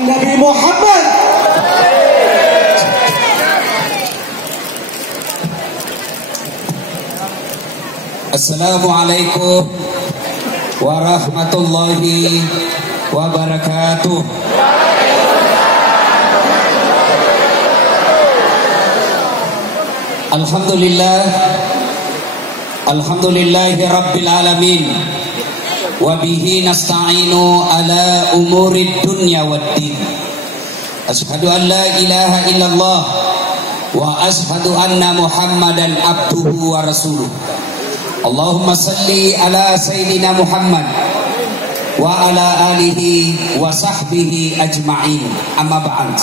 Nabi Muhammad. Assalamualaikum warahmatullahi wabarakatuh. Alhamdulillahi rabbil alamin. Wa bihi nasta'inu ala umurid dunya waddin. Ashhadu an la ilaha illallah wa ashhadu anna Muhammadan abduhu wa rasuluh. Allahumma salli ala sayyidina Muhammad wa ala alihi wa sahbihi ajma'in. Amma ba'd.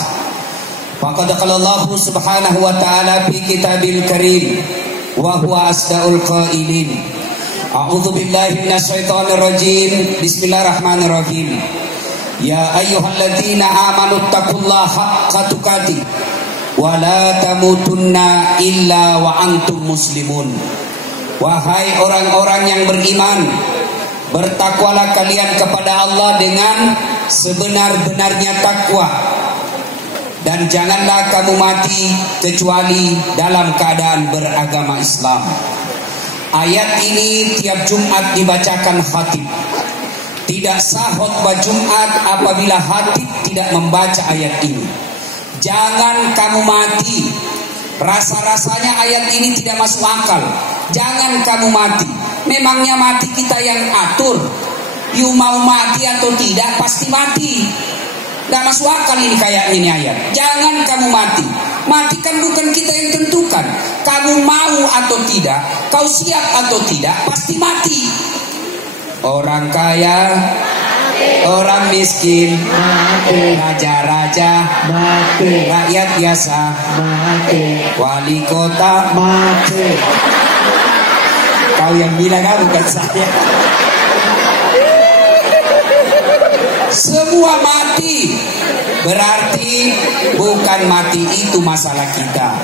Faqad qala Allah subhanahu wa ta'ala fi kitabil karim wa huwa asdaqul qailin. A'udzu billahi minasyaitonir rajim. Bismillahirrahmanirrahim. Ya ayyuhalladzina amanu taqullaha haqqa tuqatih wa la tamutunna illa wa antum muslimun. Wahai orang-orang yang beriman, bertakwalah kalian kepada Allah dengan sebenar-benarnya takwa, dan janganlah kamu mati kecuali dalam keadaan beragama Islam. Ayat ini tiap Jumat dibacakan khatib. Tidak sah khutbah Jumat apabila khatib tidak membaca ayat ini. Jangan kamu mati. Rasa-rasanya ayat ini tidak masuk akal. Jangan kamu mati. Memangnya mati kita yang atur? You mau mati atau tidak pasti mati. Gak masuk akal ini kayak ini ayat. Jangan kamu mati. Mati kan bukan kita yang tentukan. Kamu mau atau tidak, kau siap atau tidak, pasti mati. Orang kaya, orang miskin, mati. Raja-raja, mati. Rakyat biasa, mati. Wali kota, mati. Kau yang bilang, bukan saya. Semua mati. Berarti bukan mati itu masalah kita.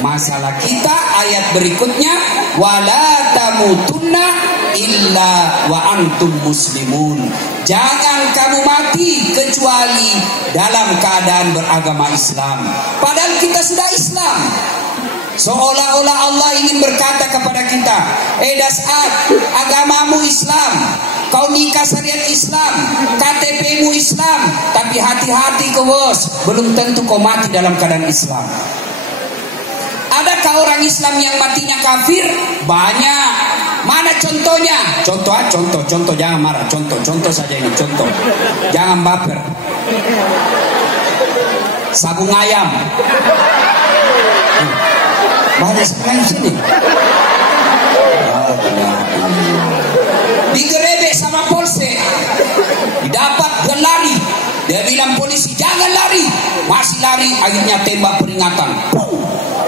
Masalah kita ayat berikutnya, wala tamutunna illa wa antum muslimun. Jangan kamu mati kecuali dalam keadaan beragama Islam. Padahal kita sudah Islam. Seolah-olah Allah ingin berkata kepada kita, dasar agamamu Islam, kau nikah syariat Islam, KTP-mu Islam, tapi hati-hati kau bos, belum tentu kau mati dalam keadaan Islam. Adakah orang Islam yang matinya kafir? Banyak. Mana contohnya? Contoh, jangan marah. Contoh saja ini, contoh. Jangan baper. Sabung ayam. Banyak sekali di sini. Digerebek sama polsek, didapat dan lari. Dia bilang polisi jangan lari, masih lari, akhirnya tembak peringatan,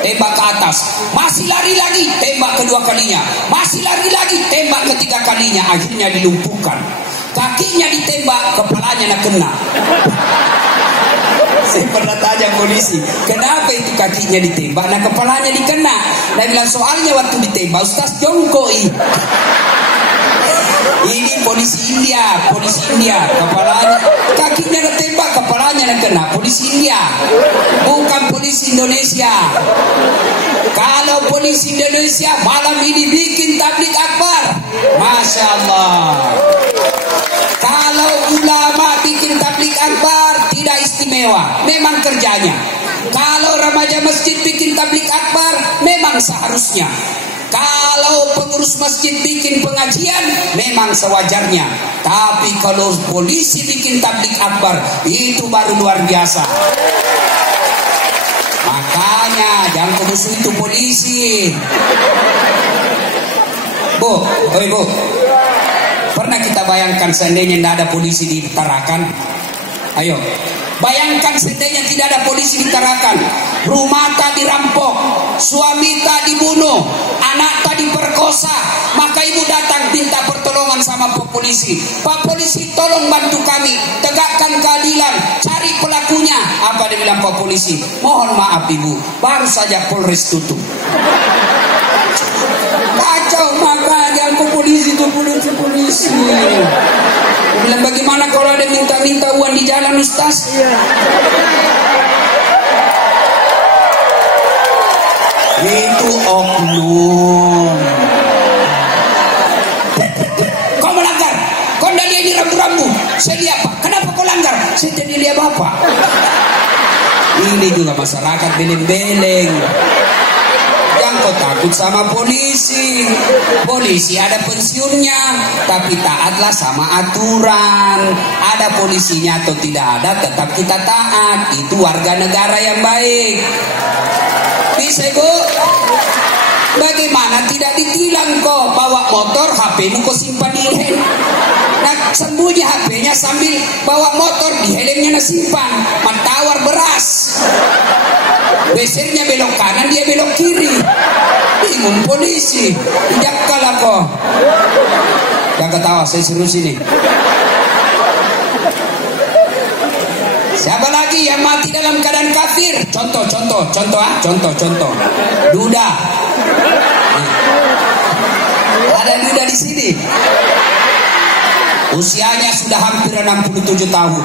tembak ke atas, masih lari lagi, tembak kedua kalinya, masih lari lagi, tembak ketiga kalinya, akhirnya dilumpuhkan. Kakinya ditembak, kepalanya nak kena. Saya pernah tanya polisi, kenapa itu kakinya ditembak, nah kepalanya dikena. Dia bilang soalnya waktu ditembak Ustaz jongkoi. Ini polisi India, kepalanya, kakinya ditembak, kepalanya kena. Polisi India, bukan polisi Indonesia. Kalau polisi Indonesia malam ini bikin tabligh akbar, masya Allah. Kalau ulama bikin tabligh akbar tidak istimewa, memang kerjanya. Kalau remaja masjid bikin tabligh akbar, memang seharusnya. Kalau pengurus masjid bikin pengajian, memang sewajarnya. Tapi kalau polisi bikin tabligh akbar, itu baru luar biasa. Makanya jangan kemusuh itu polisi. Bu, pernah kita bayangkan seandainya tidak ada polisi di Tarakan? Ayo, bayangkan seandainya tidak ada polisi di Tarakan. Rumah tak dirampok, suami tak dibunuh, anak tak diperkosa, maka ibu datang minta pertolongan sama Pak Polisi. Pak Polisi tolong bantu kami, tegakkan keadilan, cari pelakunya. Apa dia bilang Pak Polisi? Mohon maaf ibu, baru saja Polres tutup. Kacau, makanya ke polisi itu polisi. Bilang bagaimana kalau ada minta-minta uang di jalan preman Ustaz. Itu oknum. Kau melanggar. Kau tidak lihat ini rambu-rambu. Saya lihat Pak. Kenapa kau langgar? Saya tidak lihat Bapak. Ini juga masyarakat beleng-beleng. Jangan kau takut sama polisi. Polisi ada pensiunnya, tapi taatlah sama aturan. Ada polisinya atau tidak ada, tetap kita taat. Itu warga negara yang baik. Bisa Bu? Bagaimana tidak ditilang kok? Bawa motor, HP-mu kau simpan di helm. Nah, sembunyi HP-nya sambil bawa motor, di helmnya simpan. Mentawar beras. Besernya belok kanan, dia belok kiri. Bingung polisi. Jakkalah kok. Jangan ketawa, saya serius ini. Siapa lagi yang mati dalam keadaan kafir? Contoh. Duda. Ada duda di sini. Usianya sudah hampir 67 tahun.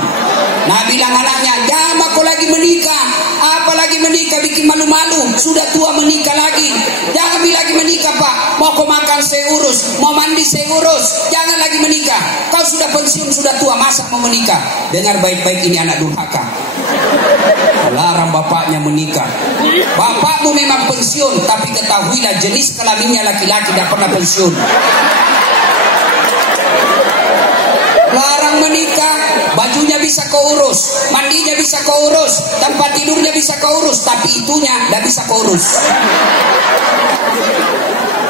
Nah, bilang anaknya, "Jangan kau lagi menikah. Apalagi menikah bikin malu-malu. Sudah tua menikah lagi. Jangan lagi menikah, Pak. Mau kau makan saya urus, mau mandi saya urus. Jangan lagi menikah. Kau sudah pensiun, sudah tua, masa mau menikah?" Dengar baik-baik ini anak durhaka. Larang bapaknya menikah. Bapakmu memang pensiun, tapi ketahuilah jenis kelaminnya laki-laki, tidak pernah pensiun. Larang menikah, bajunya bisa kau urus, mandinya bisa kau urus, tempat tidurnya bisa kau urus, tapi itunya tidak bisa kau urus.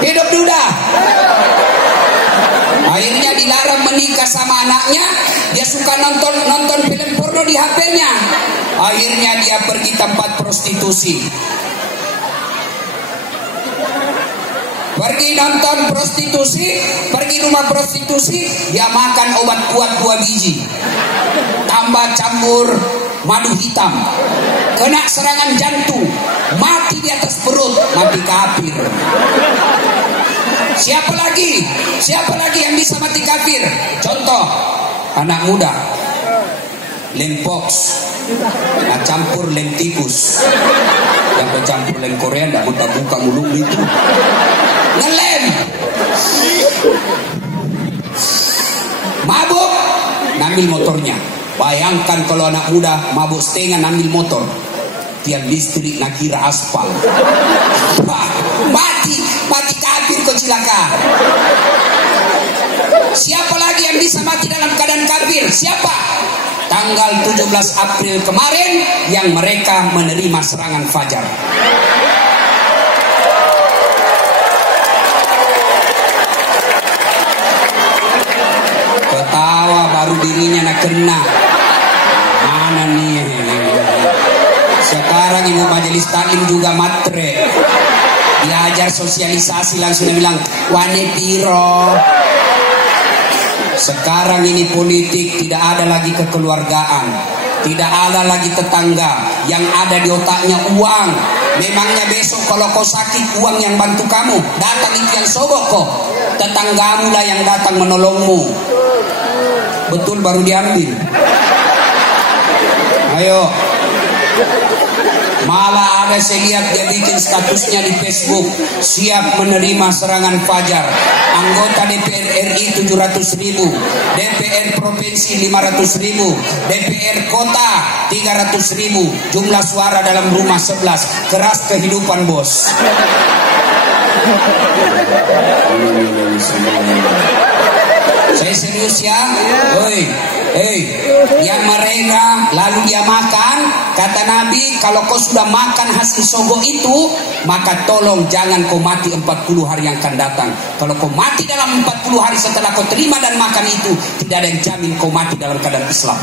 Hidup duda. Akhirnya dilarang menikah sama anaknya. Dia suka nonton film porno di HP-nya. Akhirnya dia pergi tempat prostitusi. Pergi nonton prostitusi, pergi rumah prostitusi, dia makan obat kuat 2 biji. Tambah campur madu hitam. Kena serangan jantung, mati di atas perut, mati kafir. Siapa lagi yang bisa mati kafir? Contoh, anak muda. Lem pox, nah campur lem tikus. Yang bercampur lem Korea, tidak mau buka mulut itu. Ngelem. Mabuk, ngambil motornya. Bayangkan kalau anak muda mabuk setengah ngambil motor. Tiang listrik nak kira aspal. Mati kafir kau cilaka. Siapa lagi yang bisa mati dalam keadaan kafir? Siapa? Tanggal 17 April kemarin yang mereka menerima serangan fajar. Ketawa baru dirinya nak kena. Mana nih? Sekarang ibu majelis taklim juga matre. Diajar sosialisasi langsung dia bilang, "Wane piro." Sekarang ini politik tidak ada lagi kekeluargaan, tidak ada lagi tetangga, yang ada di otaknya uang. Memangnya besok kalau kau sakit uang yang bantu kamu, datang itu yang sobok kok. Tetanggamu lah yang datang menolongmu. Betul baru diambil. Ayo. Malah ada saya lihat dia bikin statusnya di Facebook, siap menerima serangan fajar. Anggota DPR RI 700.000, DPR Provinsi 500.000, DPR Kota 300.000, jumlah suara dalam rumah 11. Keras kehidupan bos. Saya serius ya. Yang mereka lalu dia makan. Kata Nabi, kalau kau sudah makan hasil sogok itu, maka tolong jangan kau mati 40 hari yang akan datang. Kalau kau mati dalam 40 hari setelah kau terima dan makan itu, tidak ada yang jamin kau mati dalam keadaan Islam.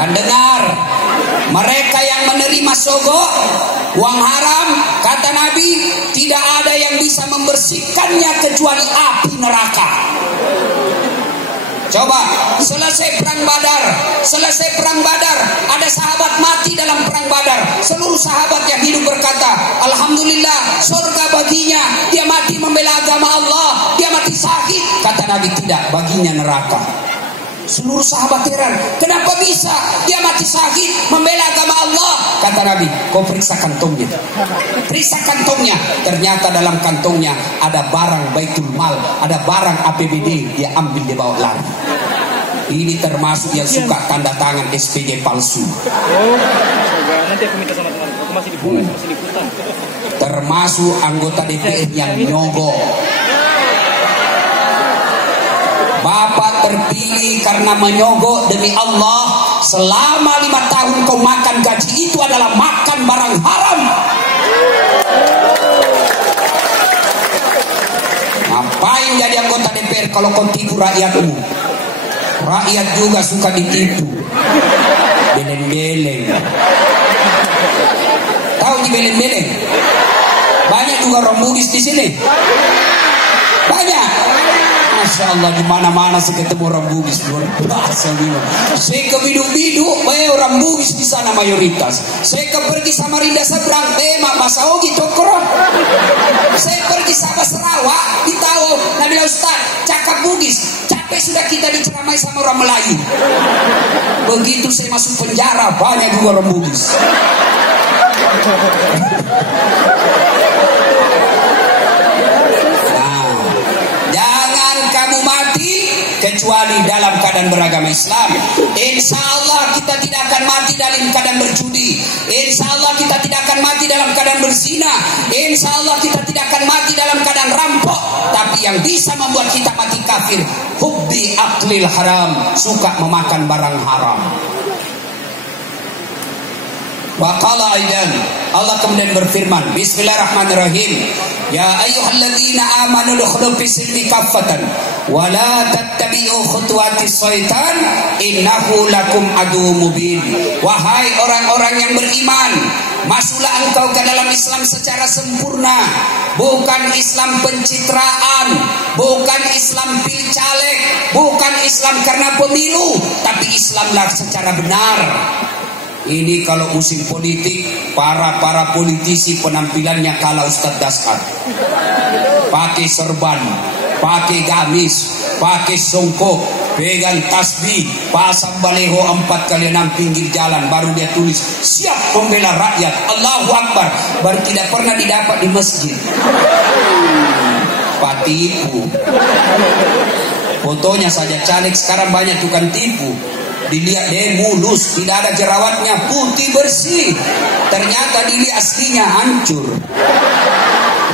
Dan dengar, mereka yang menerima sogok uang haram, kata Nabi, tidak ada yang bisa membersihkannya kecuali api neraka. Coba, selesai perang Badar, ada sahabat mati dalam perang Badar. Seluruh sahabat yang hidup berkata, alhamdulillah, surga baginya. Dia mati membela agama Allah, dia mati syahid. Kata Nabi, tidak, baginya neraka. Seluruh sahabat heran, kenapa bisa dia mati syahid membela agama Allah? Kata Nabi, kau periksa kantongnya. Periksa kantongnya. Ternyata dalam kantongnya ada barang Baitul Mal, ada barang APBD. Dia ambil, dia bawa lari. Ini termasuk yang suka tanda tangan SPG palsu. Nanti aku minta sama teman. Aku masih di hutan. Termasuk anggota DPR yang nyogok. Bapak terpilih karena menyogok demi Allah. Selama 5 tahun kau makan gaji itu adalah makan barang haram. Ngapain jadi anggota DPR kalau kau tipu rakyatmu? Rakyat juga suka ditipu. Beleng-beleng. Tahu di beleng-beleng? Banyak juga orang Bugis di sini. Banyak. Masya Allah, di mana-mana saya ketemu orang Bugis, luar biasa. Saya ke Biduk-Biduk, orang Bugis di sana mayoritas. Saya pergi Samarinda seberang, Mas Ogi Tokron. Saya pergi sama Sarawak, ditahu, Nabi Ustaz, cakap Bugis. Capek sudah kita diceramai sama orang Melayu. Begitu saya masuk penjara, banyak juga orang Bugis. Kecuali dalam keadaan beragama Islam. Insya Allah kita tidak akan mati dalam keadaan berjudi. Insya Allah kita tidak akan mati dalam keadaan berzina. Insya Allah kita tidak akan mati dalam keadaan rampok. Tapi yang bisa membuat kita mati kafir, hubbi aklil haram, suka memakan barang haram. Wa qala aidan, Allah kemudian berfirman, Bismillahirrahmanirrahim, ya ayyuhalladzina amanu dukhulu fis-silmi kaffatan wa la tattabi'u khutuwatis syaitan innahu lakum aduwwum mubin. Wahai orang-orang yang beriman, masuklah engkau ke dalam Islam secara sempurna, bukan Islam pencitraan, bukan Islam pilih caleg, bukan Islam karena pemilu, tapi Islamlah secara benar. Ini kalau musim politik, para politisi penampilannya kalah Ustadz Daskar. Pakai serban, pakai gamis, pakai songkok, pegang tasbih, pasang baleho 4x6 pinggir jalan, baru dia tulis siap membela rakyat, Allahu Akbar, baru tidak pernah didapat di masjid. Patipu. Fotonya saja caleg, sekarang banyak tukang tipu. Dilihat deh mulus, tidak ada jerawatnya, putih bersih. Ternyata dilihat aslinya hancur.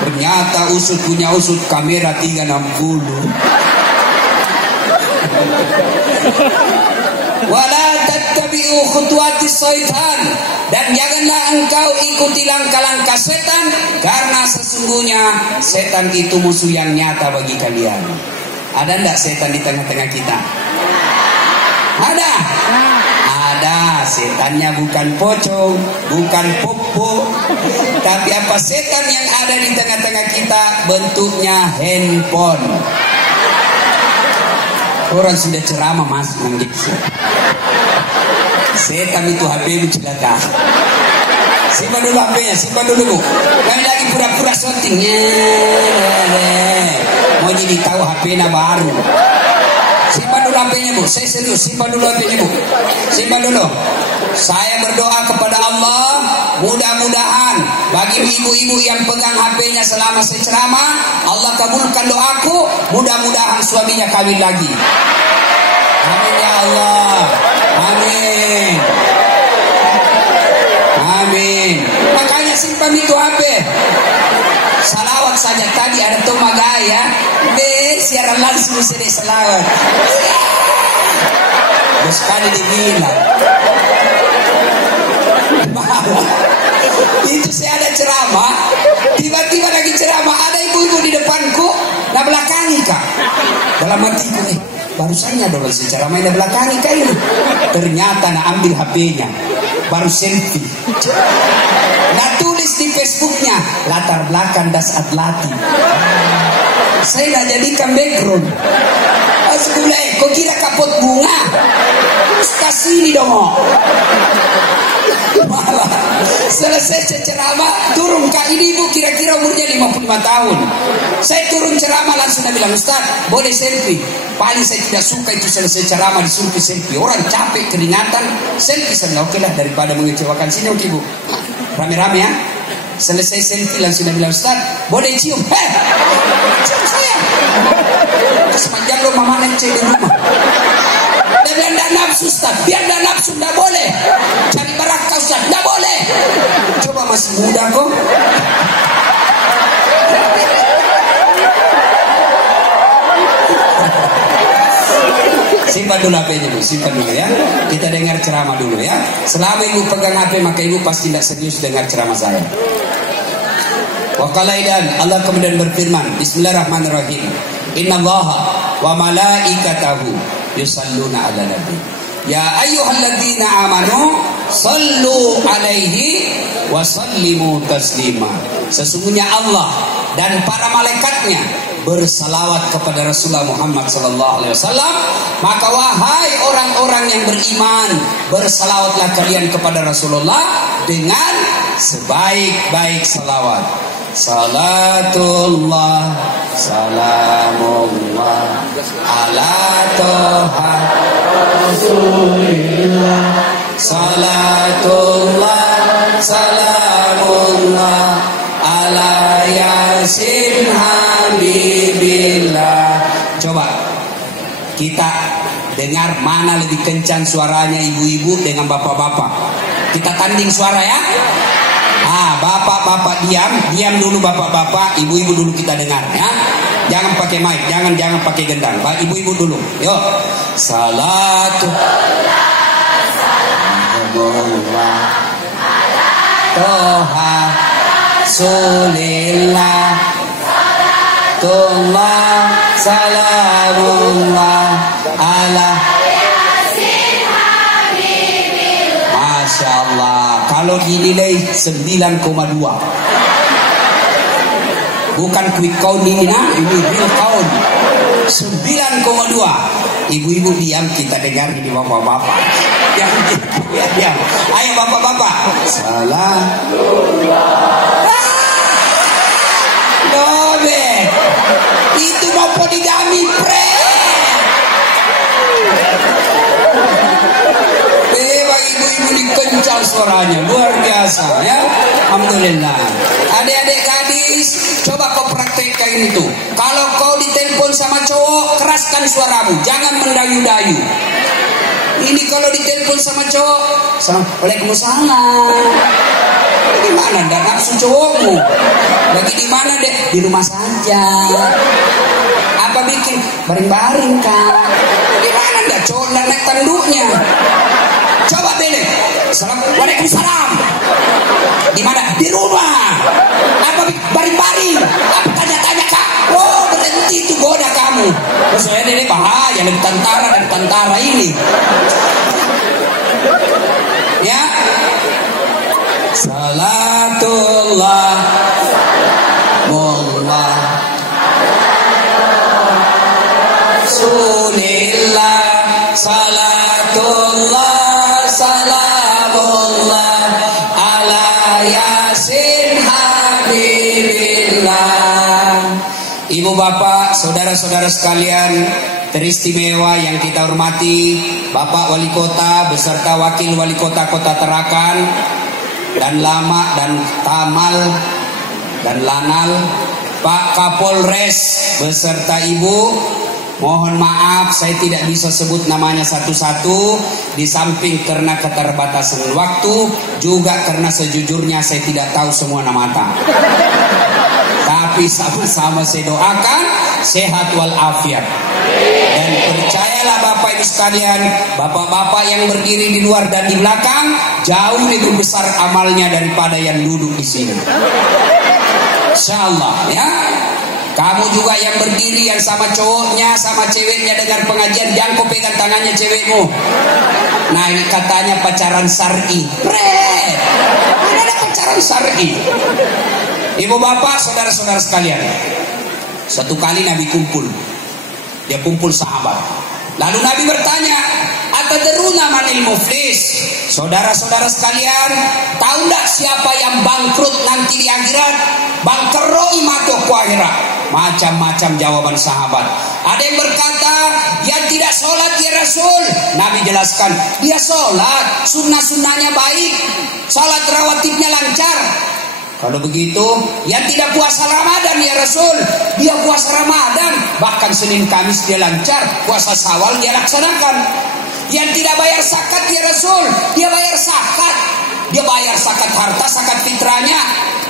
Ternyata usut punya usut kamera 360. Wala tattabi'u khutuwatis syaitan, dan janganlah engkau ikuti langkah-langkah setan, karena sesungguhnya setan itu musuh yang nyata bagi kalian. Ada enggak setan di tengah-tengah kita? Ada. Ada. Setannya bukan pocong, bukan popo, tapi apa setan yang ada di tengah-tengah kita? Bentuknya handphone. Orang sudah ceramah masuk menggigit. Setan itu HP celaka. Simpan dulu HP-nya, simpan dulu Bu. Kami lagi pura-pura syuting. Mau jadi tahu HP-nya baru. Simpan dulu HP-nya Bu, saya serius, simpan dulu HP-nya Bu. Simpan dulu. Saya berdoa kepada Allah, mudah-mudahan bagi ibu-ibu yang pegang HP-nya selama saya ceramah, Allah kabulkan doaku, mudah-mudahan suaminya kawin lagi. Amin ya Allah. Amin. Amin. Makanya simpan itu HP. Salawat saja tadi ada Toma Gaya. Siaran langsung sini salawat. Terus sekali dibilang. Itu saya ada ceramah. Tiba-tiba lagi ceramah, ada ibu-ibu di depanku. Nah belakangi Kak. Dalam hatiku nih, baru saya doang secara main belakangi Kak ini. Ternyata nak ambil HP-nya, baru selfie. Nah tulis di Facebooknya, latar belakang Das Atlati. Saya nggak jadikan background. Kau kira Ustaz sini dong. Malah selesai ceramah turun, Kak, ini ibu kira-kira umurnya 55 tahun. Saya turun ceramah langsung bilang, Ustaz boleh selfie? Paling saya tidak suka itu selesai ceramah disuruh selfie. Orang capek keringatan, selfie. Saya bilang, oke lah, daripada mengecewakan. Sini oke bu, rame-rame ya. Selesai selfie langsung bilang, Ustaz boleh cium? Cium saya. Sepanjang lo mama nece di rumah. Dia bilang tidak nafsu Ustaz. Biar tidak nafsu tidak boleh. Cari barakah Ustaz, tidak boleh. Coba masih muda kok. Simpan dulu HP-nya bu, simpan dulu ya. Kita dengar ceramah dulu ya. Selama ibu pegang HP maka ibu pasti tidak serius dengar ceramah saya. Waqalaidan, Allah kemudian berfirman, Bismillahirrahmanirrahim. Innallaha wa malaikatahu yusalluna ala nabi. Ya ayyuhalladzina amanu sallu alaihi wa sallimu taslima. Sesungguhnya Allah dan para malaikatnya bersalawat kepada Rasulullah Muhammad sallallahu alaihi wasallam. Maka wahai orang-orang yang beriman, bersalawatlah kalian kepada Rasulullah dengan sebaik-baik salawat. Salatullah salamullah ala toha Rasulillah. Salatullah salamullah ala yasin habibillah. Coba kita dengar mana lebih kencang suaranya ibu-ibu dengan bapak-bapak. Kita tanding suara ya. Bapak-bapak diam dulu bapak-bapak, ibu-ibu dulu kita dengar ya. Jangan pakai mic, jangan pakai gendang. Ibu-ibu dulu. Yuk. Salatu Toha Rasulillah. Salatullah salamullah ala Masya Allah. Kalau dinilai 9,2. Bukan quick count ini, ini real count. 9,2. Ibu-ibu diam, kita dengar ini bapak-bapak. Diam. Ayo bapak-bapak. Salah. Dobe. Itu mau poligami, pre. Ibu-ibu dikencang suaranya, luar biasa ya. Alhamdulillah. Adik-adik gadis, coba kau praktekkan itu. Kalau kau ditelepon sama cowok, keraskan suaramu, jangan mendayu-dayu. Ini kalau ditelepon sama cowok, Waalaikumsalam. Di mana dah nafsu cowokmu? Lagi di mana deh? Di rumah saja. Apa bikin baring-baring kak? Di mana dah cowok naik tanduknya? Coba pilih. Waalaikumsalam. Di mana? Di rumah. Apa baring-baring? Apa tanya-tanya kak? Oh berhenti itu goda kamu. Terus saya ini bahaya lebih tentara dari tentara ini. Ya. Salatullah mullah Rasulillah. Salatullah salamullah ala yasin habibillah. Ibu bapak, saudara-saudara sekalian teristimewa yang kita hormati, Bapak Wali Kota beserta Wakil Wali Kota Kota Tarakan, dan Lama dan Tamal dan Lanal, Pak Kapolres beserta Ibu. Mohon maaf saya tidak bisa sebut namanya satu-satu, di samping karena keterbatasan waktu, juga karena sejujurnya saya tidak tahu semua nama. Tapi sama-sama saya doakan sehat walafiat. Dan percayalah Bapak Ibu sekalian, bapak-bapak yang berdiri di luar dan di belakang jauh lebih besar amalnya daripada yang duduk di sini. Insyaallah ya. Kamu juga yang berdiri yang sama cowoknya sama ceweknya dengar pengajian, jangan kau pegang tangannya cewekmu. Nah ini katanya pacaran syar'i. Ini ada pacaran syar'i. Ibu bapak, saudara-saudara sekalian, suatu kali Nabi kumpul. Dia kumpul sahabat. Lalu Nabi bertanya, atadruna manil muflis? Saudara-saudara sekalian, tahu tidak siapa yang bangkrut nanti di akhirat? Bangkeroi madoh ku akhirat. Macam-macam jawaban sahabat. Ada yang berkata, yang tidak sholat ya Rasul. Nabi jelaskan, dia sholat, sunnah-sunnahnya baik, sholat rawatibnya lancar. Kalau begitu, yang tidak puasa Ramadan ya Rasul, dia puasa Ramadan, bahkan Senin Kamis dia lancar, puasa Syawal dia laksanakan. Yang tidak bayar zakat ya Rasul, dia bayar zakat, dia bayar zakat harta, zakat fitrahnya.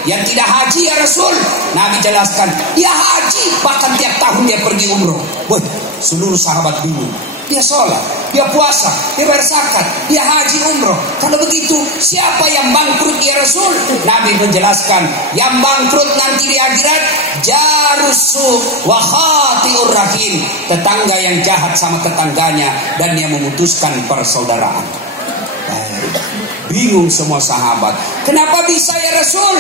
Yang tidak haji ya Rasul, Nabi jelaskan, dia haji, bahkan tiap tahun dia pergi umroh. Wah, seluruh sahabat bingung. Dia sholat, dia puasa, dia bayar zakat, dia haji umroh. Kalau begitu, siapa yang bangkrut ya Rasul? Nabi menjelaskan, yang bangkrut nanti di akhirat, jarusu wa khati'ur rahim, tetangga yang jahat sama tetangganya dan dia memutuskan persaudaraan. Bingung semua sahabat, kenapa bisa ya Rasul?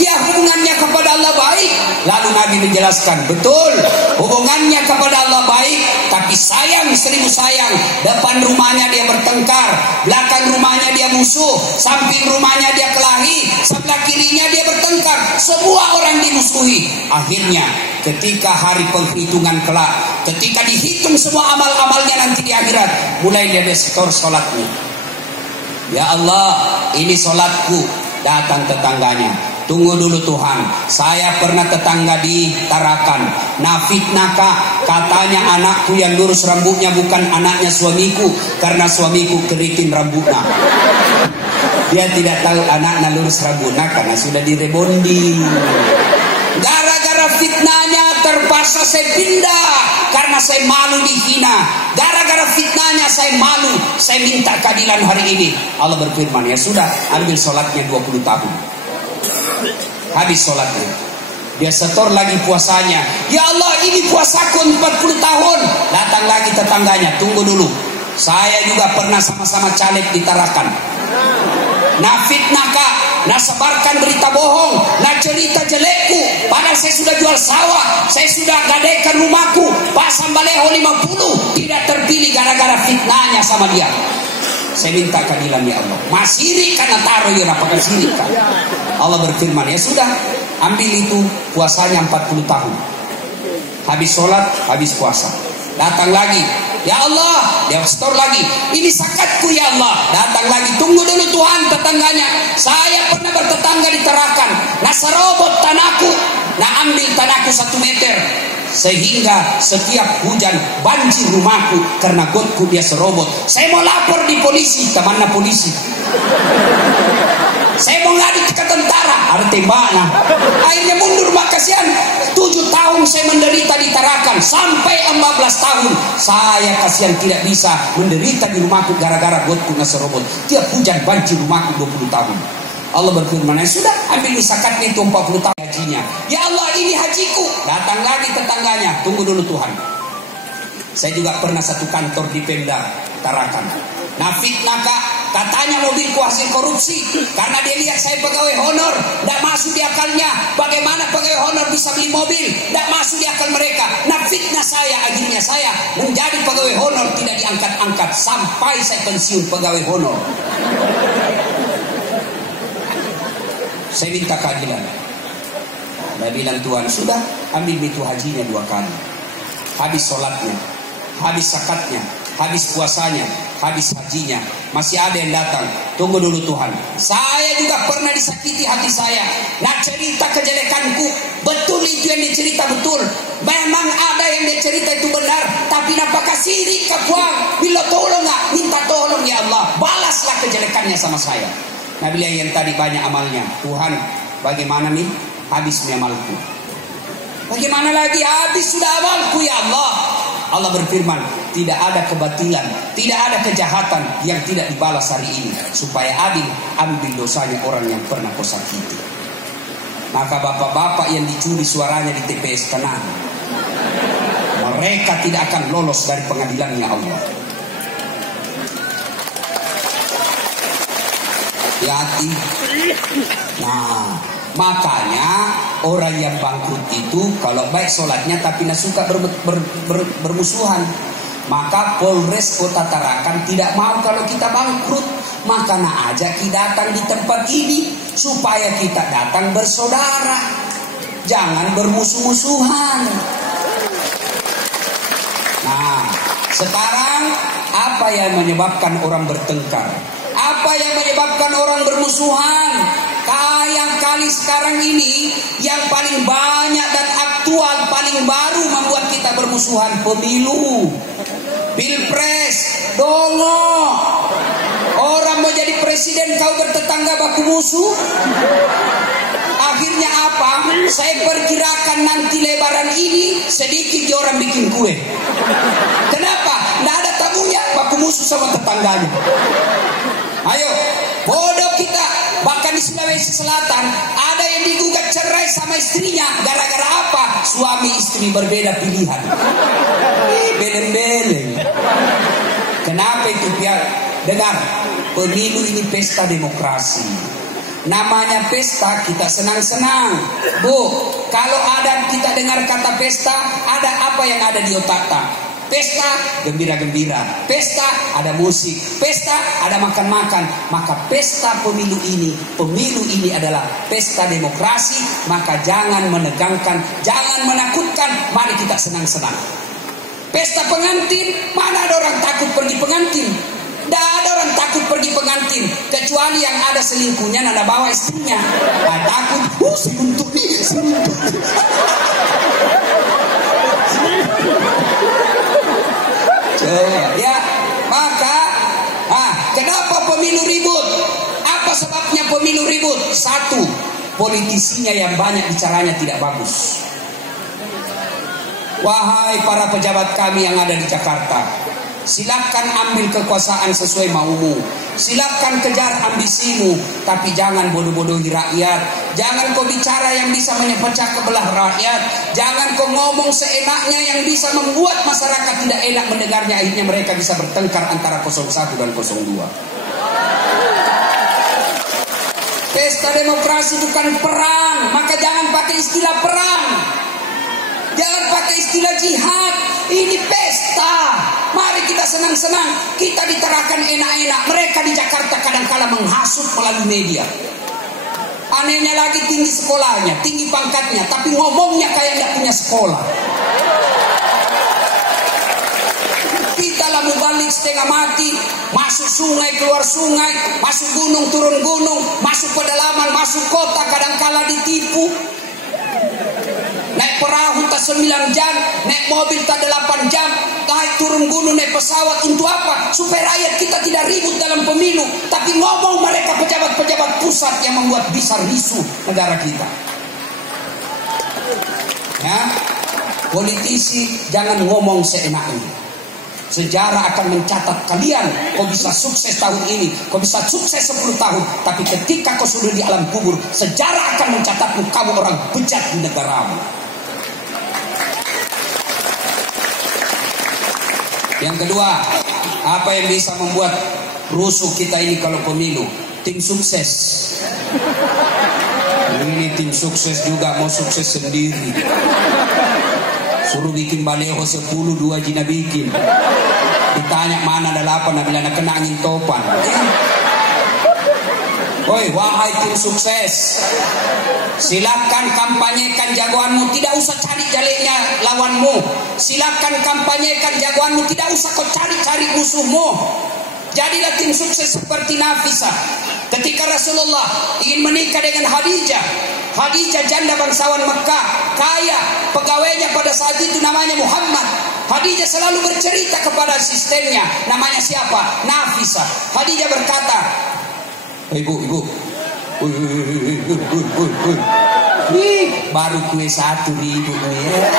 Dia hubungannya kepada Allah baik. Lalu Nabi menjelaskan, betul, hubungannya kepada Allah baik, tapi sayang, seribu sayang. Depan rumahnya dia bertengkar, belakang rumahnya dia musuh, samping rumahnya dia kelahi, sebelah kirinya dia bertengkar, semua orang dimusuhi. Akhirnya ketika hari penghitungan kelak, ketika dihitung semua amal-amalnya nanti di akhirat, mulai dia setor sholatnya. Ya Allah, ini sholatku. Datang tetangganya, tunggu dulu Tuhan, saya pernah tetangga di Tarakan, nafitnaka, katanya anakku yang lurus rambutnya bukan anaknya suamiku, karena suamiku keriting rambutnya. Dia tidak tahu anaknya lurus rambutnya karena sudah direbondi. Gara-gara fitnahnya terpaksa saya pindah, karena saya malu dihina. Gara-gara fitnahnya saya malu, saya minta keadilan hari ini. Allah berfirman, ya sudah, ambil sholatnya 20 tahun. Habis sholatnya, dia setor lagi puasanya. Ya Allah, ini puasaku 40 tahun. Datang lagi tetangganya, tunggu dulu, saya juga pernah sama-sama caleg di Tarakan. Nah fitnahkah, nah sebarkan berita bohong, nah cerita jelekku, padahal saya sudah jual sawah, saya sudah gadaikan rumahku, Pak Sambaleho 50 tidak terpilih gara-gara fitnahnya sama dia. Saya minta keadilan ya Allah. Masyirik karena taruh ya rapakan sirik kan. Allah berfirman, ya sudah, ambil itu puasanya 40 tahun. Habis sholat, habis puasa. Datang lagi, ya Allah, dia setor lagi, ini zakatku ya Allah. Datang lagi, tunggu dulu Tuhan, tetangganya, saya pernah bertetangga di Tarakan, nah serobot tanahku, nah ambil tanahku 1 meter, sehingga setiap hujan banjir rumahku karena gotku dia serobot. Saya mau lapor di polisi, kemana polisi? Saya mau ngadu ke tentara, ada tembaknya. Akhirnya mundur, kasihan. 7 tahun saya menderita di Tarakan, sampai 14 tahun saya kasihan tidak bisa menderita di rumahku gara-gara gotku nggak serobot. Tiap hujan banjir rumahku 20 tahun. Allah berfirman, ya sudah, ambil zakatnya itu 40 tahun hajinya. Ya Allah, ini hajiku. Datang lagi tetangganya, tunggu dulu Tuhan. Saya juga pernah satu kantor di Pemda Tarakan. Nah fitnahkah, katanya mobilku hasil korupsi, karena dia lihat saya pegawai honor, tidak masuk di akalnya. Bagaimana pegawai honor bisa beli mobil? Tidak masuk di akal mereka. Nah fitnah saya, akhirnya saya menjadi pegawai honor, tidak diangkat-angkat sampai saya pensiun pegawai honor. Saya minta keadilan. Dia bilang, Tuhan sudah, ambil itu hajinya 2 kali. Habis sholatnya, habis zakatnya, habis puasanya, habis hajinya, masih ada yang datang. Tunggu dulu Tuhan, saya juga pernah disakiti hati saya. Nah cerita kejelekanku, betul itu yang dicerita betul. Memang ada yang dicerita itu benar, tapi apakah sirik kapuang? Bila tolong nggak, minta tolong ya Allah, balaslah kejelekannya sama saya. Nah bila yang tadi banyak amalnya, Tuhan bagaimana nih habis amalku? Bagaimana lagi habis sudah amalku ya Allah? Allah berfirman, tidak ada kebatilan, tidak ada kejahatan yang tidak dibalas hari ini. Supaya adil, ambil dosanya orang yang pernah kau sakiti. Maka bapak-bapak yang dicuri suaranya di TPS, tenang, mereka tidak akan lolos dari pengadilannya Allah. Hati. Nah makanya orang yang bangkrut itu kalau baik sholatnya tapi tidak suka bermusuhan. Maka Polres Kota Tarakan tidak mau kalau kita bangkrut. Maka ajak kita datang di tempat ini supaya kita datang bersaudara, jangan bermusuh-musuhan. Nah, sekarang apa yang menyebabkan orang bertengkar? Apa yang menyebabkan orang bermusuhan? Yang kali sekarang ini yang paling banyak dan aktual, paling baru membuat kita bermusuhan, pemilu, pilpres, dongo. Orang mau jadi presiden kau bertetangga baku musuh. Akhirnya apa? Saya perkirakan nanti lebaran ini sedikit orang bikin kue. Kenapa? Nggak ada tamunya, baku musuh sama tetangganya. Ayo, bodoh kita. Bahkan di Sulawesi Selatan ada yang digugat cerai sama istrinya. Gara-gara apa? Suami istri berbeda pilihan. Beleng-beleng. Kenapa itu pihak? Dengar, pemilu ini pesta demokrasi. Namanya pesta, kita senang-senang. Bu, kalau ada kita dengar kata pesta, ada apa yang ada di otak tak? Pesta, gembira-gembira. Pesta, ada musik. Pesta, ada makan-makan. Maka pesta pemilu ini adalah pesta demokrasi. Maka jangan menegangkan, jangan menakutkan. Mari kita senang-senang. Pesta pengantin, mana ada orang takut pergi pengantin? Tidak ada orang takut pergi pengantin, kecuali yang ada selingkuhnya nada bawa istrinya. Nah, takut, seluntuk nih, seluntuk. Ya, maka, kenapa pemilu ribut? Apa sebabnya pemilu ribut? Satu, politisinya yang banyak bicaranya tidak bagus. Wahai para pejabat kami yang ada di Jakarta, silakan ambil kekuasaan sesuai maumu. Silakan kejar ambisimu, tapi jangan bodoh-bodohi rakyat. Jangan kau bicara yang bisa menyepecah kebelah rakyat. Jangan kau ngomong seenaknya yang bisa membuat masyarakat tidak enak mendengarnya. Akhirnya mereka bisa bertengkar antara 01 dan 02. Pesta demokrasi bukan perang, maka jangan pakai istilah perang. Jangan pakai istilah jihad. Ini pesta. Mari kita senang-senang. Kita diterakan enak-enak. Mereka di Jakarta kadang-kala menghasut melalui media. Anehnya lagi tinggi sekolahnya, tinggi pangkatnya, tapi ngomongnya kayak tidak punya sekolah. Kita lah mubalik setengah mati. Masuk sungai, keluar sungai. Masuk gunung, turun gunung. Masuk pedalaman, masuk kota. Kadang-kala ditipu. Naik perahu tak 9 jam, naik mobil tak 8 jam, naik turun gunung, naik pesawat. Untuk apa? Supaya rakyat kita tidak ribut dalam pemilu. Tapi ngomong mereka pejabat-pejabat pusat yang membuat bisa risu negara kita. Ya, politisi jangan ngomong seenaknya. Sejarah akan mencatat kalian. Kau bisa sukses tahun ini, kau bisa sukses 10 tahun. Tapi ketika kau sudah di alam kubur, sejarah akan mencatatmu kamu orang bejat di negaramu. Yang kedua, apa yang bisa membuat rusuh kita ini kalau pemilu? Tim sukses. Ini tim sukses juga mau sukses sendiri. Suruh bikin baleho 10, 2 jina bikin. Ditanya mana ada 8, bila nak kena angin topan. Woi, wahai tim sukses, silakan kampanyekan jagoanmu. Tidak usah cari jeleknya lawanmu. Silakan kampanyekan jagoanmu. Tidak usah kau cari-cari musuhmu. Jadilah tim sukses seperti Nafisah. Ketika Rasulullah ingin menikah dengan Khadijah, Khadijah janda bangsawan Mekah, kaya, pegawainya pada saat itu namanya Muhammad. Khadijah selalu bercerita kepada asistennya, namanya siapa? Nafisah. Khadijah berkata, ibu, baru kue 1.000 ya.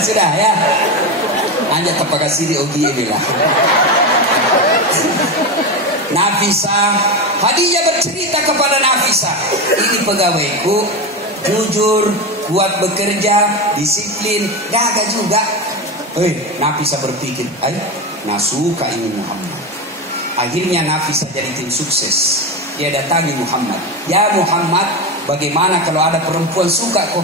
Sudah ya. Hanya terpakai sini ogi bilang. Nafisah, Khadijah bercerita kepada Nafisah, ini pegawaiku, jujur, kuat bekerja, disiplin, gagah juga. Nafisah berpikir, nasuka ini Muhammad. Akhirnya Nafisah jadi tim sukses. Dia datangi Muhammad. Ya Muhammad, bagaimana kalau ada perempuan suka kok?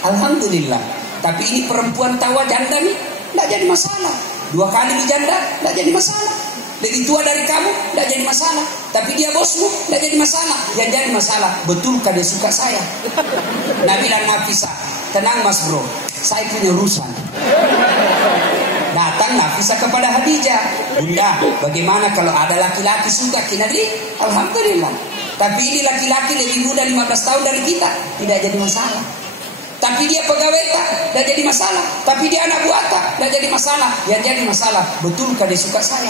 Alhamdulillah. Tapi ini perempuan tawa janda nih, tidak jadi masalah. 2 kali dijanda, tidak jadi masalah. Lebih tua dari kamu, tidak jadi masalah. Tapi dia bosmu, tidak jadi masalah. Yang jadi masalah, betulkah dia suka saya? Nabi bilang Nafisa, tenang mas bro, saya punya urusan. Datang Nafisa kepada Khadijah, bunda, bagaimana kalau ada laki-laki suka kita Nabi? Alhamdulillah. Tapi ini laki-laki lebih muda 15 tahun dari kita, tidak jadi masalah. Tapi dia pegawai tak, tidak jadi masalah. Tapi dia anak buah tak, tidak jadi masalah. Yang jadi masalah, betulkah dia suka saya?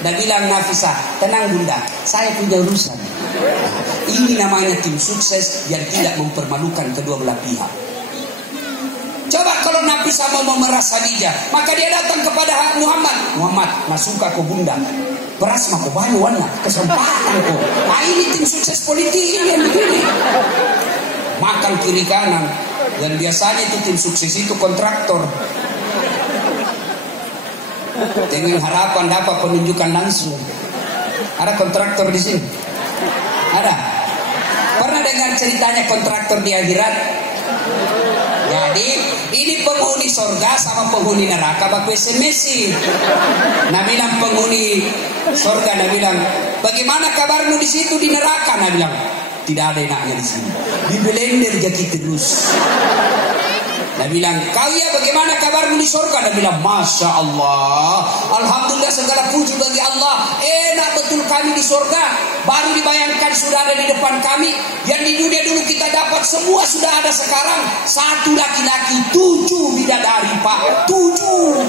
Dan bilang Nafisa, tenang bunda, saya punya urusan. Ini namanya tim sukses yang tidak mempermalukan kedua belah pihak. Coba kalau Nafisa mau memeras Khadijah, maka dia datang kepada Muhammad. Muhammad, nak suka kau bunda. Beras mah kau banyak warna, kesempatan kau. Nah ini tim sukses politik ini yang begini. Makan kiri kanan. Dan biasanya itu tim sukses itu kontraktor. Dengan harapan dapat penunjukan langsung. Ada kontraktor di sini? Ada? Pernah dengar ceritanya kontraktor di akhirat? Jadi ini penghuni sorga sama penghuni neraka baku SMS. Nah bilang penghuni sorga, nah bilang bagaimana kabarmu di situ di neraka? Nah bilang tidak ada enaknya di sini. Di blender jadi terus. Dia bilang, kau ya bagaimana kabarmu di surga? Dia bilang, Masya Allah, Alhamdulillah segala puji bagi Allah. Enak betul kami di surga. Baru dibayangkan sudah ada di depan kami. Yang di dunia dulu kita dapat semua sudah ada sekarang. 1 laki-laki, 7 bidadari pak. 7.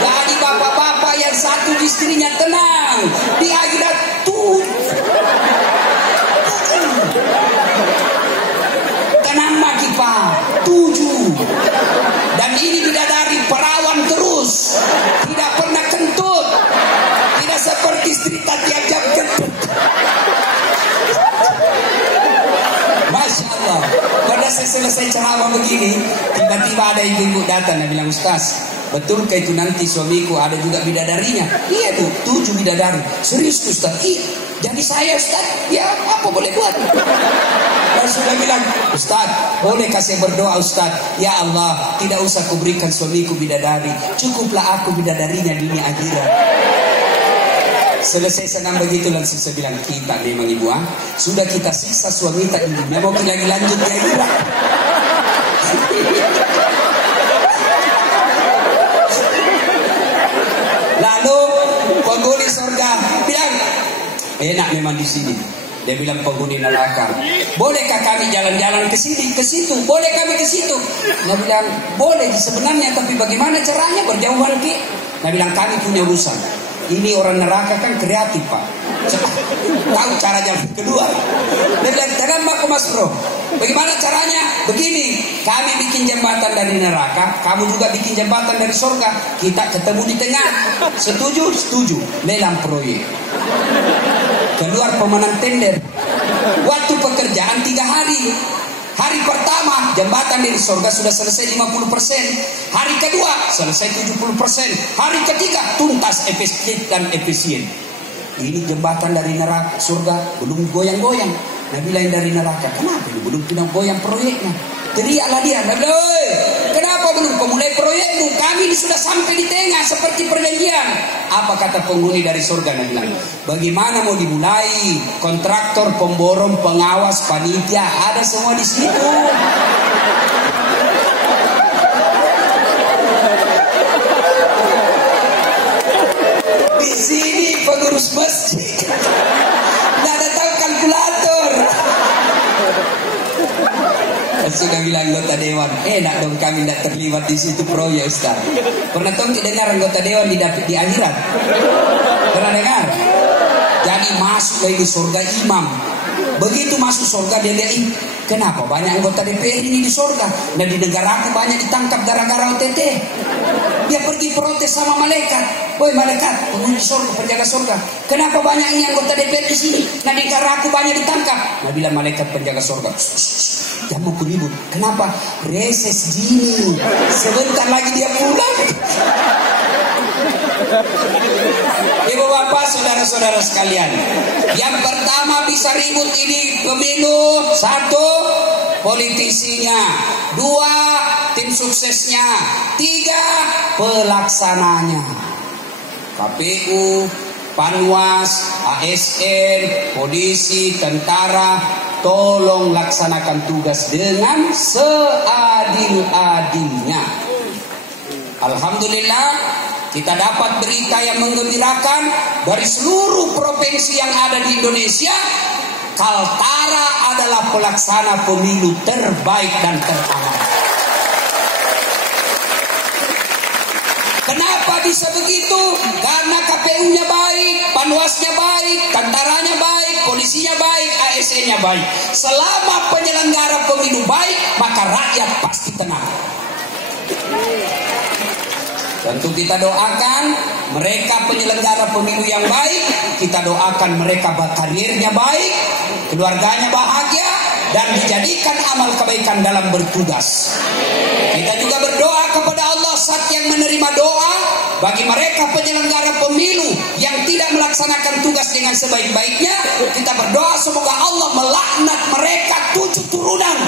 Jadi bapak-bapak yang 1 istrinya tenang. Di akhirat 7. Tenang maki pak, 7. Dan ini bidadari perawan terus, tidak pernah kentut, tidak seperti cerita tiap jam kentut. Masya Allah. Pada saya selesai ceramah begini, tiba-tiba ada ibu-ibu datang dan bilang, Ustaz, betulkah itu nanti suamiku ada juga bidadarinya? Iya tuh, 7 bidadari. Serius Ustaz? Iya. Jadi saya Ustaz, ya apa boleh buat? Dan sudah bilang, Ustaz, boleh kasih berdoa Ustaz? Ya Allah, tidak usah kuberikan suamiku bidadari, cukuplah aku bidadarinya dunia akhirat. Selesai senang begitu langsung saya bilang, kita memang ibu sudah kita siksa suami kita ini, memang lagi lanjut di akhirat. Lalu penghuni surga bilang, enak memang di sini. Dia bilang penghuni neraka, bolehkah kami jalan-jalan ke sini, ke situ? Boleh kami ke situ? Dia bilang, boleh sebenarnya, tapi bagaimana caranya berjauhan ke? Dia bilang, kami punya urusan. Ini orang neraka kan kreatif pak, tahu cara jalan keluar. Dia bilang, jangan aku mas bro. Bagaimana caranya? Begini, kami bikin jembatan dari neraka, kamu juga bikin jembatan dari surga. Kita ketemu di tengah. Setuju? Setuju. Lelang proyek. Keluar pemenang tender. Waktu pekerjaan 3 hari. Hari pertama jembatan dari surga sudah selesai 50%. Hari kedua selesai 70%. Hari ketiga tuntas, efektif dan efisien. Ini jembatan dari neraka surga belum goyang-goyang. Nabi lain dari neraka, kenapa ini belum pindah goyang proyeknya? Teriaklah dia, Nabi, kenapa belum kau mulai proyekmu? Kami ini sudah sampai di tengah seperti perjanjian. Apa kata penghuni dari surga? Nabi bilang, bagaimana mau dimulai? Kontraktor, pemborong, pengawas, panitia, ada semua di situ. Di sini pengurus masjid. Tidak ada tahu kalkulator. Sudah bilang anggota dewan, enak dong kami tidak terlibat di situ proyek Ustaz. Pernah tahu dengar anggota dewan di akhirat? Pernah dengar? Jadi masuk dari surga imam. Begitu masuk surga dia lihat, kenapa banyak anggota DPR ini di surga? Dan di negara aku banyak ditangkap gara-gara OTT. Dia pergi protes sama malaikat. Woi malaikat, penghuni surga, penjaga surga, kenapa banyak ini anggota DPR di sini? Nah di negara aku banyak ditangkap. Nah bilang malaikat penjaga surga, jangan mau ribut. Kenapa? Reses gini. Sebentar lagi dia pulang. Ibu bapak, saudara-saudara sekalian, yang pertama bisa ribut ini pemilu. 1, politisinya. 2, tim suksesnya. 3 pelaksananya. KPU, Panwas, ASN, polisi, tentara, tolong laksanakan tugas dengan seadil-adilnya. Alhamdulillah, kita dapat berita yang menggembirakan dari seluruh provinsi yang ada di Indonesia. Kaltara adalah pelaksana pemilu terbaik dan teraman. Kenapa bisa begitu? Karena KPU-nya baik, Panwasnya baik, tentaranya baik, polisinya baik, ASN-nya baik. Selama penyelenggara pemilu baik, maka rakyat pasti tenang. Tentu kita doakan mereka penyelenggara pemilu yang baik, kita doakan mereka karirnya baik, keluarganya bahagia, dan dijadikan amal kebaikan dalam bertugas. Kita juga berdoa kepada Allah saat yang menerima doa bagi mereka penyelenggara pemilu yang tidak melaksanakan tugas dengan sebaik-baiknya. Kita berdoa semoga Allah melaknat mereka 7 turunan.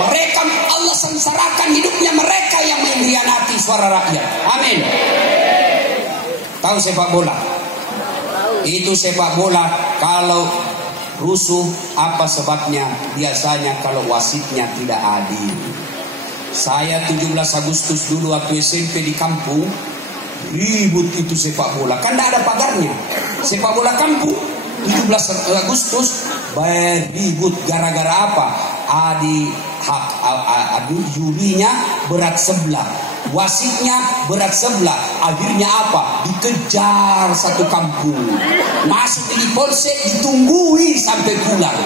Mereka Allah sengsarakan hidupnya mereka yang mengkhianati suara rakyat. Amin. Tahu sepak bola? Itu sepak bola kalau rusuh apa sebabnya? Biasanya kalau wasitnya tidak adil. Saya 17 Agustus dulu waktu SMP di kampung, ribut itu sepak bola. Kan tidak ada pagarnya. Sepak bola kampung 17 Agustus ribut gara-gara apa? Jurinya berat sebelah, wasitnya berat sebelah. Akhirnya apa? Dikejar satu kampung, masuk di polsek, ditunggui sampai pulang.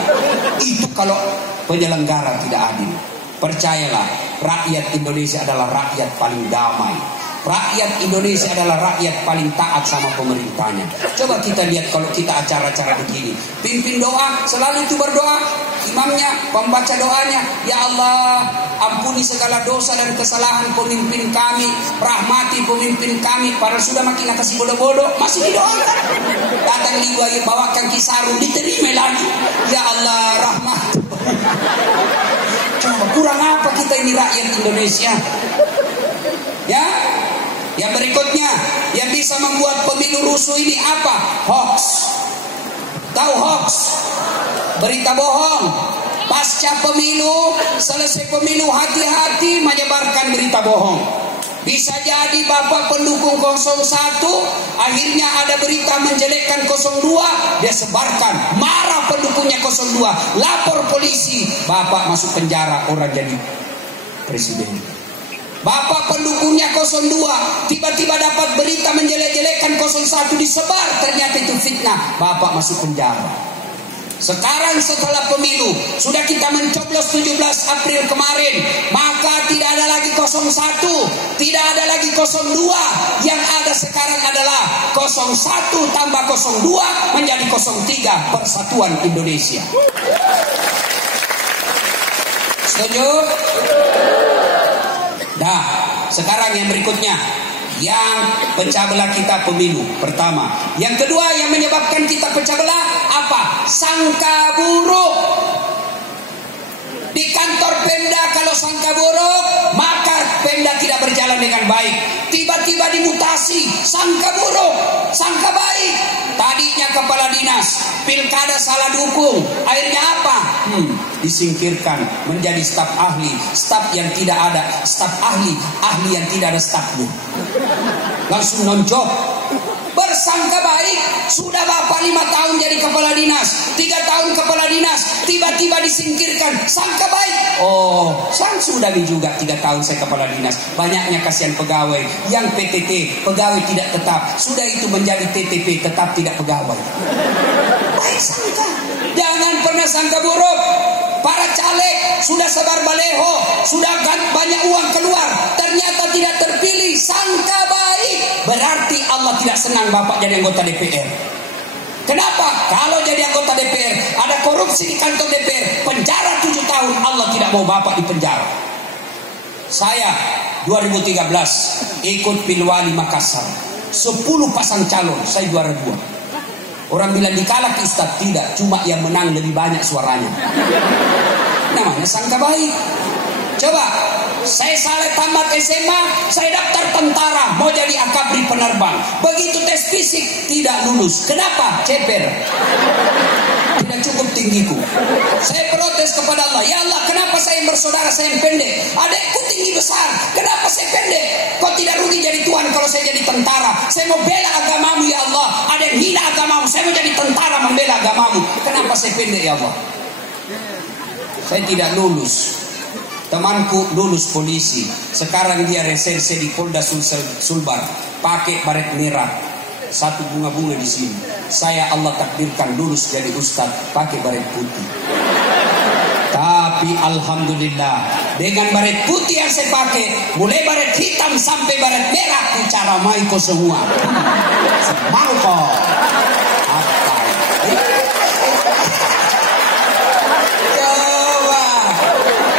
Itu kalau penyelenggara tidak adil. Percayalah, rakyat Indonesia adalah rakyat paling damai. Rakyat Indonesia adalah rakyat paling taat sama pemerintahnya. Coba kita lihat kalau kita acara-acara begini. Pimpin doa, selalu itu berdoa. Imamnya, pembaca doanya, ya Allah, ampuni segala dosa dan kesalahan pemimpin kami, rahmati pemimpin kami. Padahal sudah makin kasih bodoh-bodoh, masih didoakan. Datang liwai, bawakan kisarung, diterima lagi. Ya Allah, rahmat. Coba kurang apa kita ini rakyat Indonesia? Ya. Yang berikutnya, yang bisa membuat pemilu rusuh ini apa? Hoax. Tahu hoax? Berita bohong. Pasca pemilu, selesai pemilu, hati-hati menyebarkan berita bohong. Bisa jadi Bapak pendukung 01, akhirnya ada berita menjelekkan 02, dia sebarkan. Marah pendukungnya 02, lapor polisi, Bapak masuk penjara, orang jadi presiden. Bapak pendukungnya 02, tiba-tiba dapat berita menjelek-jelekan 01, disebar, ternyata itu fitnah, Bapak masuk penjara. Sekarang setelah pemilu, sudah kita mencoblos 17 April kemarin, maka tidak ada lagi 01, tidak ada lagi 02, yang ada sekarang adalah 01 tambah 02 menjadi 03, Persatuan Indonesia. Setuju? Nah, sekarang yang berikutnya, yang pecah belah kita pemilu pertama. Yang kedua yang menyebabkan kita pecah belah apa? Sangka buruk. Di kantor Pemda kalau sangka buruk, maka Pemda tidak berjalan dengan baik. Tiba-tiba dimutasi, sangka buruk, sangka baik. Tadinya kepala dinas, pilkada salah dukung. Akhirnya apa? Disingkirkan menjadi staf ahli, staf yang tidak ada, staf ahli, ahli yang tidak ada stafnya. Langsung non-job. Bersangka baik, sudah Bapak 5 tahun jadi kepala dinas, 3 tahun kepala dinas, tiba-tiba disingkirkan, sangka baik. Oh, sang sudah juga 3 tahun saya kepala dinas. Banyaknya kasihan pegawai yang PTT, pegawai tidak tetap, sudah itu menjadi TTP, tetap tidak pegawai. Baik sangka, jangan pernah sangka buruk. Para caleg sudah sebar baleho, sudah banyak uang keluar, ternyata tidak terpilih, sangka baik. Berarti Allah tidak senang Bapak jadi anggota DPR. Kenapa? Kalau jadi anggota DPR, ada korupsi di kantor DPR, penjara 7 tahun, Allah tidak mau Bapak di penjara. Saya 2013 ikut Pilwali Makassar, 10 pasang calon, saya juara 2. Orang bilang dikalak Ustaz, tidak, cuma yang menang lebih banyak suaranya. Namanya sangka baik. Coba, saya salah tamat SMA, saya daftar tentara, mau jadi akabri penerbang. Begitu tes fisik, tidak lulus. Kenapa? Ceper. Tidak cukup tinggiku. Saya protes kepada Allah. Ya Allah, kenapa saya bersaudara saya yang pendek? Adekku tinggi besar. Kenapa saya pendek? Kau tidak rugi jadi Tuhan kalau saya jadi tentara. Saya mau bela agamamu ya Allah. Ada yang hina agamamu. Saya mau jadi tentara membela agamamu. Kenapa saya pendek ya Allah? Saya tidak lulus. Temanku lulus polisi. Sekarang dia reserse di Polda Sulbar. Pakai baret merah. Satu bunga-bunga di sini. Saya Allah takdirkan lulus jadi ustaz pakai baret putih. Tapi alhamdulillah dengan baret putih yang saya pakai, mulai baret hitam sampai baret merah, bicara maiko semua. Mau kok?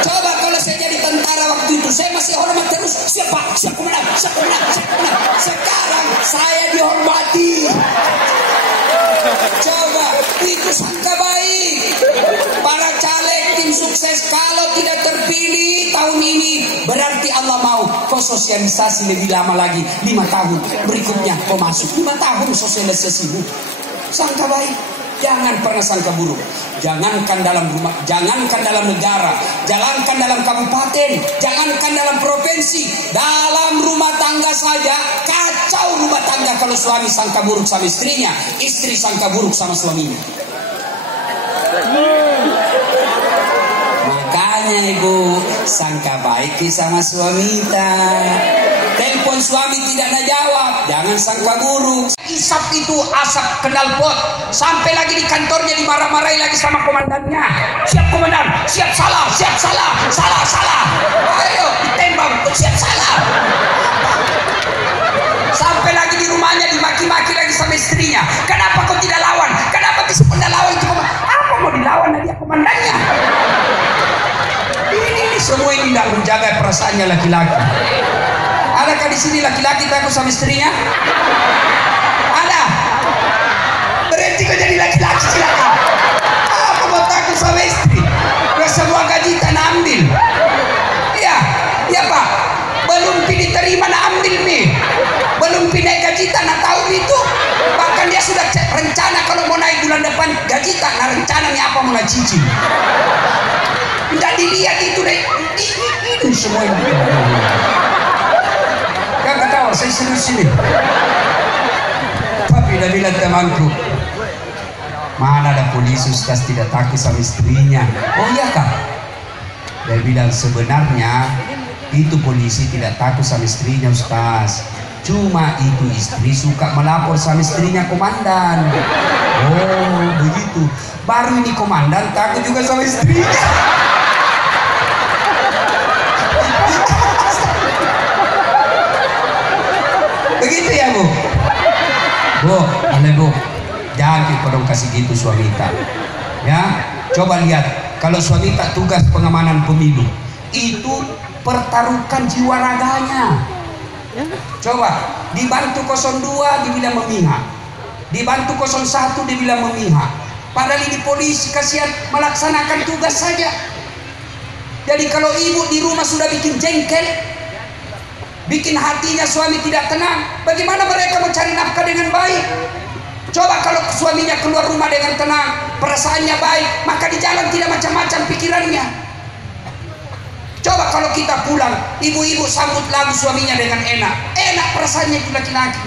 Coba kalau saya jadi tentara waktu itu, saya masih hormat terus. Siapa? Siapa menang? Siapa menang? Siapa menang? Sekarang saya dihormati. Coba, itu sangka baik. Para caleg tim sukses kalau tidak terpilih tahun ini, berarti Allah mau kau sosialisasi lebih lama lagi, 5 tahun. Berikutnya kau masuk 5 tahun sosialisasimu. Sangka baik. Jangan pernah sangka buruk. Jangankan dalam rumah, jangankan dalam negara, jangankan dalam kabupaten, jangankan dalam provinsi, dalam rumah tangga saja kacau rumah tangga kalau suami sangka buruk sama istrinya, istri sangka buruk sama suaminya. Makanya ibu sangka baik sama suami kita. Telepon suami tidak nak jawab, jangan sangka buruk. Isap itu asap knalpot. Sampai lagi di kantornya dimarah-marahi lagi sama komandannya. Siap komandan, siap salah, salah. Ayo ditembak, siap salah. Sampai lagi di rumahnya dimaki-maki lagi sama istrinya. Kenapa kau tidak lawan? Kenapa bisa anda lawan itu? Apa mau dilawan dia komandannya? Ini semua ini tidak menjaga perasaannya laki-laki. Adakah di sini laki-laki takut sama istrinya? Ada. Berhenti kau jadi laki-laki silakan. Apa mau takut sama istri? Udah semua gaji tak ambil. Ya Pak. Belum diterima nak ambil nih. Belum naik gaji tak nak tahu itu. Bahkan dia sudah rencana kalau mau naik bulan depan gaji tak nak rencana nih apa mau nak cicil. Tidak dilihat itu deh. Ini semua ini. Jangan ketawa, saya serius ini. Tapi dah bilang temanku, mana ada polisi Ustaz tidak takut sama istrinya. Oh iya kak? Dia bilang sebenarnya itu polisi tidak takut sama istrinya Ustaz. Cuma itu istri suka melapor sama istrinya komandan. Oh begitu. Baru ini komandan takut juga sama istrinya. Begitu ya Bu? Bu, jangan kita kasih gitu suami kita. Ya, coba lihat kalau suami tak tugas pengamanan pemilu, itu pertaruhkan jiwa raganya. Coba dibantu 02 dibilang memihak, dibantu 01 dibilang memihak. Padahal ini polisi kasihan melaksanakan tugas saja. Jadi kalau ibu di rumah sudah bikin jengkel, bikin hatinya suami tidak tenang, bagaimana mereka mencari nafkah dengan baik? Coba kalau suaminya keluar rumah dengan tenang, perasaannya baik, maka di jalan tidak macam-macam pikirannya. Coba kalau kita pulang, ibu-ibu sambut lagu suaminya dengan enak perasaannya itu laki-laki.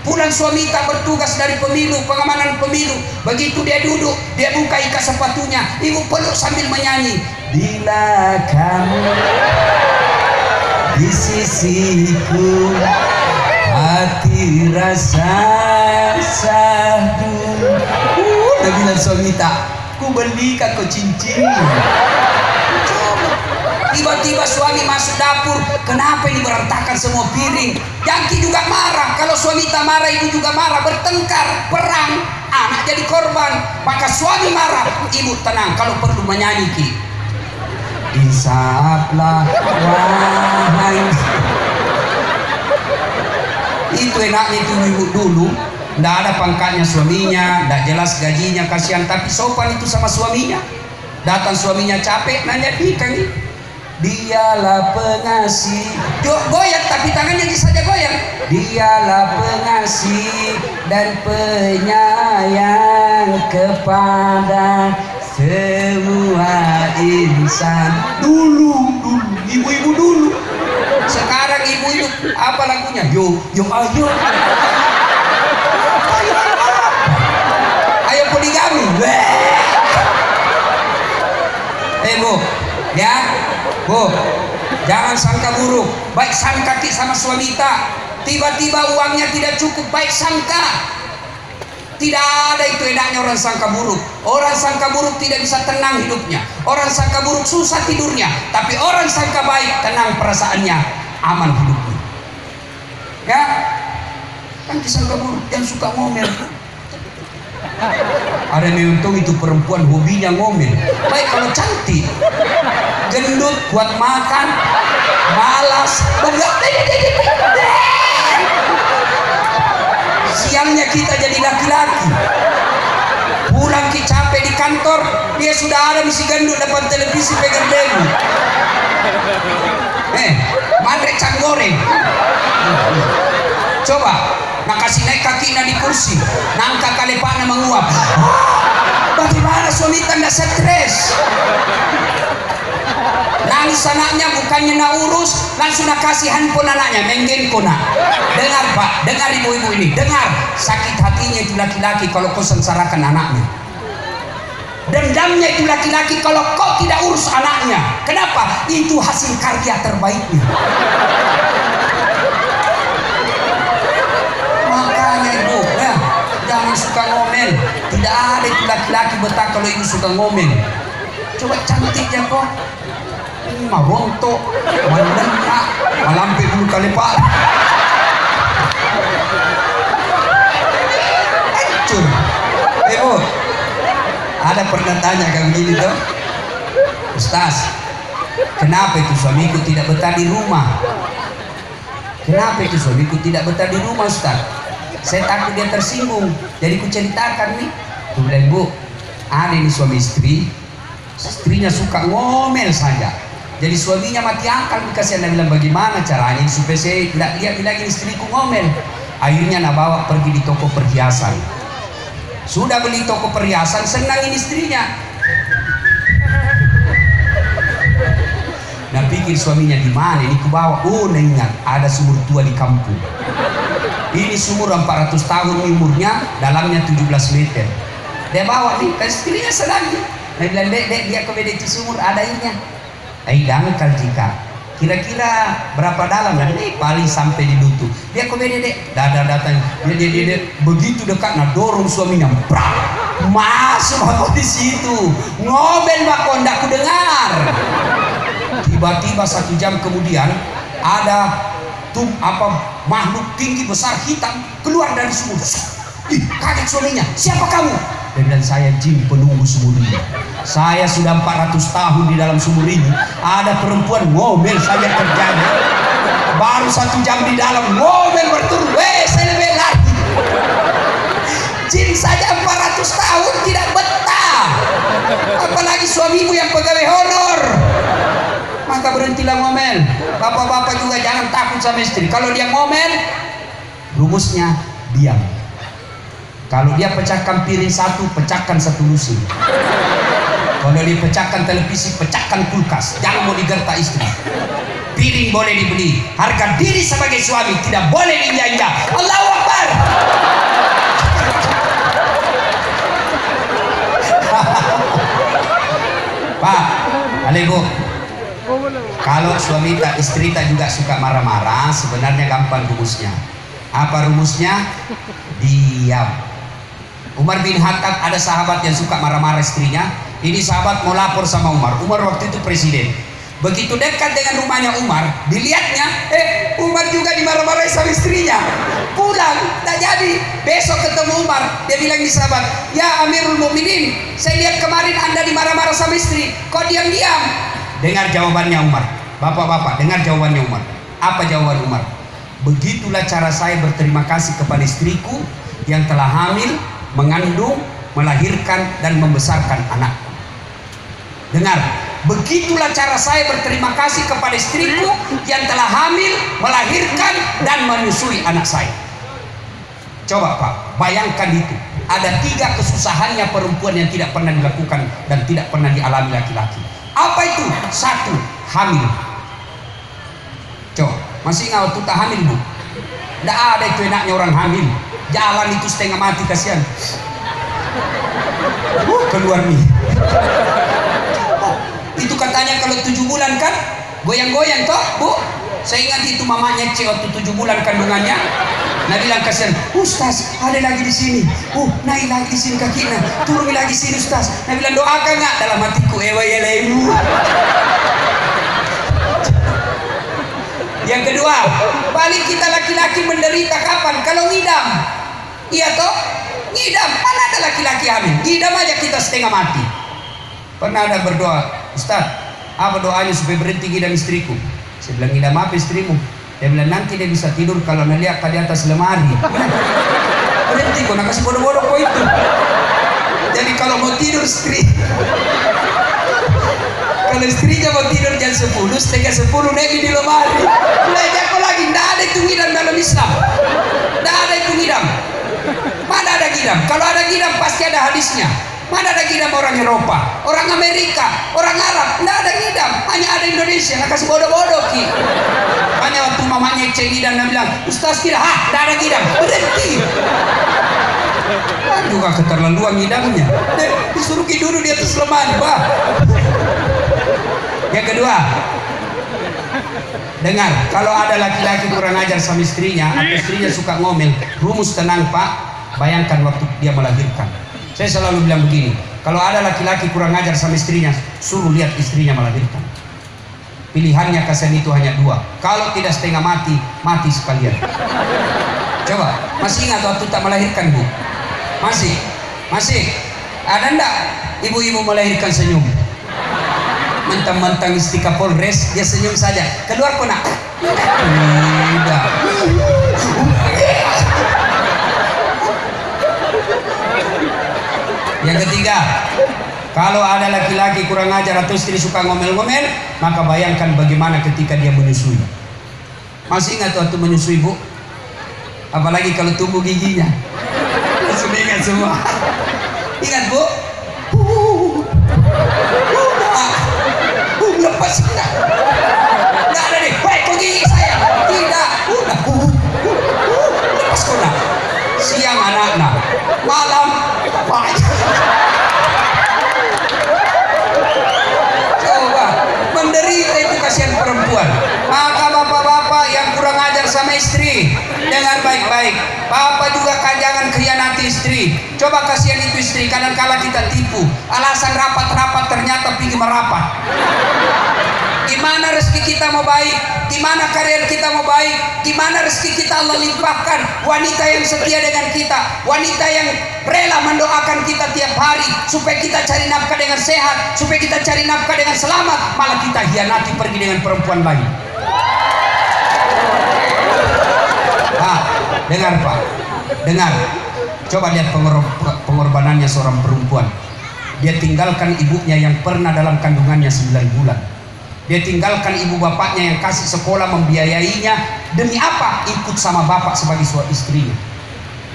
Pulang suami tak bertugas dari pemilu, pengamanan pemilu, begitu dia duduk, dia buka ikat sepatunya, ibu peluk sambil menyanyi. Bila kamu di sisiku, hati rasa sahdu. Dia bilang suami tak, ku belikan kau cincin. Tiba-tiba suami masuk dapur, kenapa ini berantakan semua piring? Jangki juga marah, kalau suami tak marah ibu juga marah, bertengkar, perang, anak jadi korban. Maka suami marah, ibu tenang, kalau perlu menyanyi ki. Isaplah wahai. Itu enaknya itu ibu dulu, tidak ada pangkatnya suaminya, tidak jelas gajinya, kasihan, tapi sopan itu sama suaminya. Datang suaminya capek, nanya ikan, Dialah pengasih. Goyang tapi tangannya saja goyang. Dialah pengasih dan penyayang kepada semua insan. Dulu ibu-ibu dulu. Sekarang ibu-ibu apa lagunya? Yo ayo. Ayo poligami. Bu, ya, Bu, jangan sangka buruk. Baik sangka sama suamita. Tiba-tiba uangnya tidak cukup, baik sangka. Tidak ada itu enaknya orang sangka buruk. Orang sangka buruk tidak bisa tenang hidupnya. Orang sangka buruk susah tidurnya. Tapi orang sangka baik tenang perasaannya, aman hidupnya. Ya, kan disangka buruk yang suka ngomel. Ada yang untung itu perempuan hobinya ngomel. Baik kalau cantik, gendut, kuat makan, malas, siangnya kita jadi laki-laki. Pulang ki capek di kantor, dia sudah ada misi gendut depan televisi pegang belu. Mandrek cak goreng. Coba nak kasih naik kaki di kursi, nangka kalepana menguap. Bagaimana suami tanda stres? Nangis anaknya bukannya nak urus, langsung nak kasih handphone anaknya, menggen kona. Dengar Pak, dengar ibu-ibu ini, dengar. Sakit hatinya itu laki-laki kalau kau sengsarakan anaknya. Dendamnya itu laki-laki kalau kau tidak urus anaknya. Kenapa? Itu hasil karya terbaiknya. Makanya ibu, ya, jangan suka ngomel. Tidak ada itu laki-laki betah kalau ibu suka ngomel. Coba cantiknya kok. Marontok, mandangnya, malampi bulu kalepak. Hancur. Ibu, ada pernah tanya kayak begini tuh, Ustaz, kenapa itu suamiku tidak betah di rumah? Kenapa itu suamiku tidak betah di rumah, Ustaz? Saya takut dia tersinggung. Jadi ku ceritakan nih. Ku bilang, Bu, ada ini suami istri, istrinya suka ngomel saja. Jadi suaminya mati akal, dikasih anda bilang bagaimana caranya supaya saya tidak lihat lagi istriku ngomel. Akhirnya nak bawa pergi di toko perhiasan. Sudah beli toko perhiasan, senangin istrinya. Nah pikir suaminya di mana? Ini kubawa. Oh, nah ingat ada sumur tua di kampung. Ini sumur 400 tahun umurnya, dalamnya 17 meter. Dia bawa nih, ke istrinya senang. Dia bilang, dek, dia ke itu sumur ada airnya. Dangkal jika kira-kira berapa dalam dan ini paling sampai di lutut. Dia kok dek datang dia begitu dekat nah dorong suaminya brak masuk apa di situ ngomel bako ndak ku dengar. Tiba-tiba 1 jam kemudian ada makhluk tinggi besar hitam keluar dari sumur. Kaget suaminya, siapa kamu? Dia bilang, saya jin penunggu sumur ini. Saya sudah 400 tahun di dalam sumur ini. Ada perempuan ngomel saja kerjanya. Baru 1 jam di dalam ngomel berturut. Saya lebih lagi. Jin saja 400 tahun tidak betah. Apalagi suamimu yang pegawai honor. Maka berhentilah ngomel. Bapak-bapak juga jangan takut sama istri. Kalau dia ngomel, rumusnya diam. Kalau dia pecahkan piring 1, pecahkan 1 lusin. Kalau dia pecahkan televisi, pecahkan kulkas. Jangan mau digertak istri. Piring boleh dibeli, harga diri sebagai suami tidak boleh diinjak-injak. Allahu Akbar. Pak, Ibu, kalau suami tak istri tak juga suka marah-marah, sebenarnya gampang rumusnya. Apa rumusnya? Diam. Umar bin Khattab ada sahabat yang suka marah-marah istrinya. Ini sahabat mau lapor sama Umar. Umar waktu itu presiden. Begitu dekat dengan rumahnya Umar, dilihatnya, Umar juga dimarah-marahi sama istrinya. Pulang, tak jadi. Besok ketemu Umar, dia bilang di sahabat, ya Amirul Mukminin, saya lihat kemarin Anda dimarah-marah sama istri. Kok diam-diam? Dengar jawabannya Umar. Bapak-bapak, dengar jawabannya Umar. Apa jawaban Umar? Begitulah cara saya berterima kasih kepada istriku yang telah hamil, mengandung, melahirkan dan membesarkan anakku. Dengar, Begitulah cara saya berterima kasih kepada istriku yang telah hamil, melahirkan, dan menyusui anak saya. Coba Pak, bayangkan itu. Ada 3 kesusahannya perempuan yang tidak pernah dilakukan dan tidak pernah dialami laki-laki. Apa itu? 1, hamil. Coba, masih ingat waktu tak hamil Bu? Tidak ada itu enaknya orang hamil. Jalan itu setengah mati, kasihan. Keluar nih. Itu katanya kalau 7 bulan kan goyang-goyang toh Bu. Saya ingat itu mamanya cek waktu 7 bulan kandungannya. Nah bilang kasihan, Ustaz ada lagi di sini. Naik lagi di sini kakinya, turun lagi sini Ustaz. Nah bilang doakan nggak? Dalam hatiku ewa ya ibu. Yang kedua, paling kita laki-laki menderita kapan? Kalau ngidam. Iya toh? Ngidam. Mana ada laki-laki hamil? Ngidam aja kita setengah mati. Pernah ada berdoa, Ustaz, apa doanya supaya berhenti ngidam istriku? Saya bilang, ngidam apa istrimu? Dia bilang, nanti dia bisa tidur kalau melihat di atas lemari. Berhenti kok, nak kasih bodoh-bodoh kok itu. Jadi kalau mau tidur istri, kalau istrinya mau tidur jam 10, setengah 10 naik di lemari. Belajar kok lagi, tidak ada itu ngidam dalam Islam. Tidak ada itu ngidam. Mana ada ngidam? Kalau ada ngidam pasti ada hadisnya. Mana ada ngidam orang Eropa, orang Amerika, orang Arab? Tidak ada ngidam, hanya ada Indonesia. Nggak kasih bodoh-bodoh ki. Hanya waktu mamanya cek ngidam dan bilang, Ustaz tidak, tidak ada ngidam, berhenti. Juga keterlaluan ngidamnya. Disuruh duduk di atas lemari, Pak. Yang kedua, dengar, kalau ada laki-laki kurang ajar sama istrinya, atau istrinya suka ngomel, rumus tenang Pak. Bayangkan waktu dia melahirkan. Saya selalu bilang begini, kalau ada laki-laki kurang ajar sama istrinya, suruh lihat istrinya melahirkan. Pilihannya kasihan itu hanya 2. Kalau tidak setengah mati, mati sekalian. Coba, masih ingat waktu tak melahirkan Bu? Masih? Ada ndak ibu-ibu melahirkan senyum? Mentang-mentang istri Kapolres, dia senyum saja. Keluar kok nak? Tidak. Yang ketiga, kalau ada laki-laki kurang ajar atau istri suka ngomel-ngomel, maka bayangkan bagaimana ketika dia menyusui. Masih ingat waktu menyusui Bu? Apalagi kalau tumbuh giginya. Langsung ingat semua. Ingat Bu? Lepas sudah. Tidak ada deh. Hei, kok gigi saya? Tidak. Udah. Lepas kok nak. Siang anak-anak, malam bapak. Coba menderita itu kasihan perempuan. Maka bapak-bapak yang kurang ajar sama istri, dengar baik-baik. Bapak juga jangan khianati istri. Coba kasihan itu istri, kadang-kala kita tipu. Alasan rapat-rapat ternyata pergi merapat. Gimana rezeki kita mau baik? Gimana karir kita mau baik? Gimana rezeki kita Allah limpahkan? Wanita yang setia dengan kita, wanita yang rela mendoakan kita tiap hari supaya kita cari nafkah dengan sehat, supaya kita cari nafkah dengan selamat, malah kita hianati pergi dengan perempuan lain. Dengar Pak, dengar. Coba lihat pengorbanannya seorang perempuan. Dia tinggalkan ibunya yang pernah dalam kandungannya 9 bulan. Dia tinggalkan ibu bapaknya yang kasih sekolah membiayainya. Demi apa? Ikut sama bapak sebagai suami istrinya.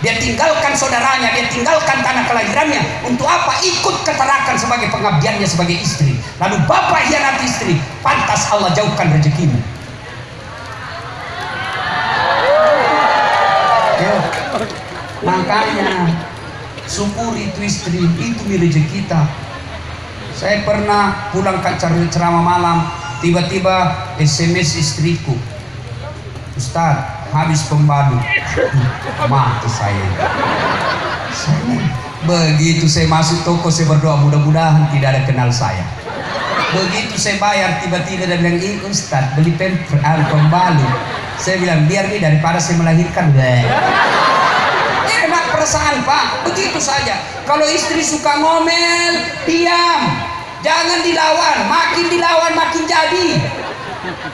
Dia tinggalkan saudaranya, dia tinggalkan tanah kelahirannya. Untuk apa? Ikut keterakan sebagai pengabdiannya sebagai istri. Lalu bapak hianati istri, pantas Allah jauhkan rezekimu. Makanya syukuri itu istri, itu rezeki kita. Saya pernah pulang ke ceramah malam, tiba-tiba SMS istriku, Ustaz, habis pembalut. Mati saya. Begitu saya masuk toko, saya berdoa mudah-mudahan tidak ada kenal saya. Begitu saya bayar, tiba-tiba dia bilang, Ustaz, beli pembalut. Saya bilang, biar nih daripada saya melahirkan. Enak perasaan Pak, begitu saja. Kalau istri suka ngomel, diam. Jangan dilawan, makin dilawan makin jadi.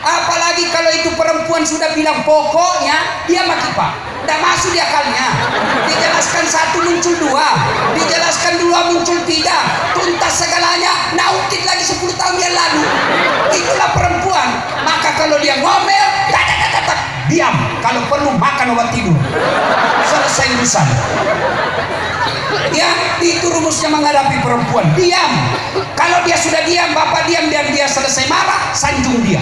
Apalagi kalau itu perempuan sudah bilang pokoknya, dia maki pak. Tidak masuk di akalnya. Dijelaskan satu muncul dua, dijelaskan dua muncul tiga, tuntas segalanya. Naukit lagi 10 tahun yang lalu. Itulah perempuan. Maka kalau dia ngomel, diam. Kalau perlu makan obat tidur. Selesai urusan. Ya, itu rumusnya menghadapi perempuan. Diam. Kalau dia sudah diam, bapak diam dan dia selesai marah, sanjung dia.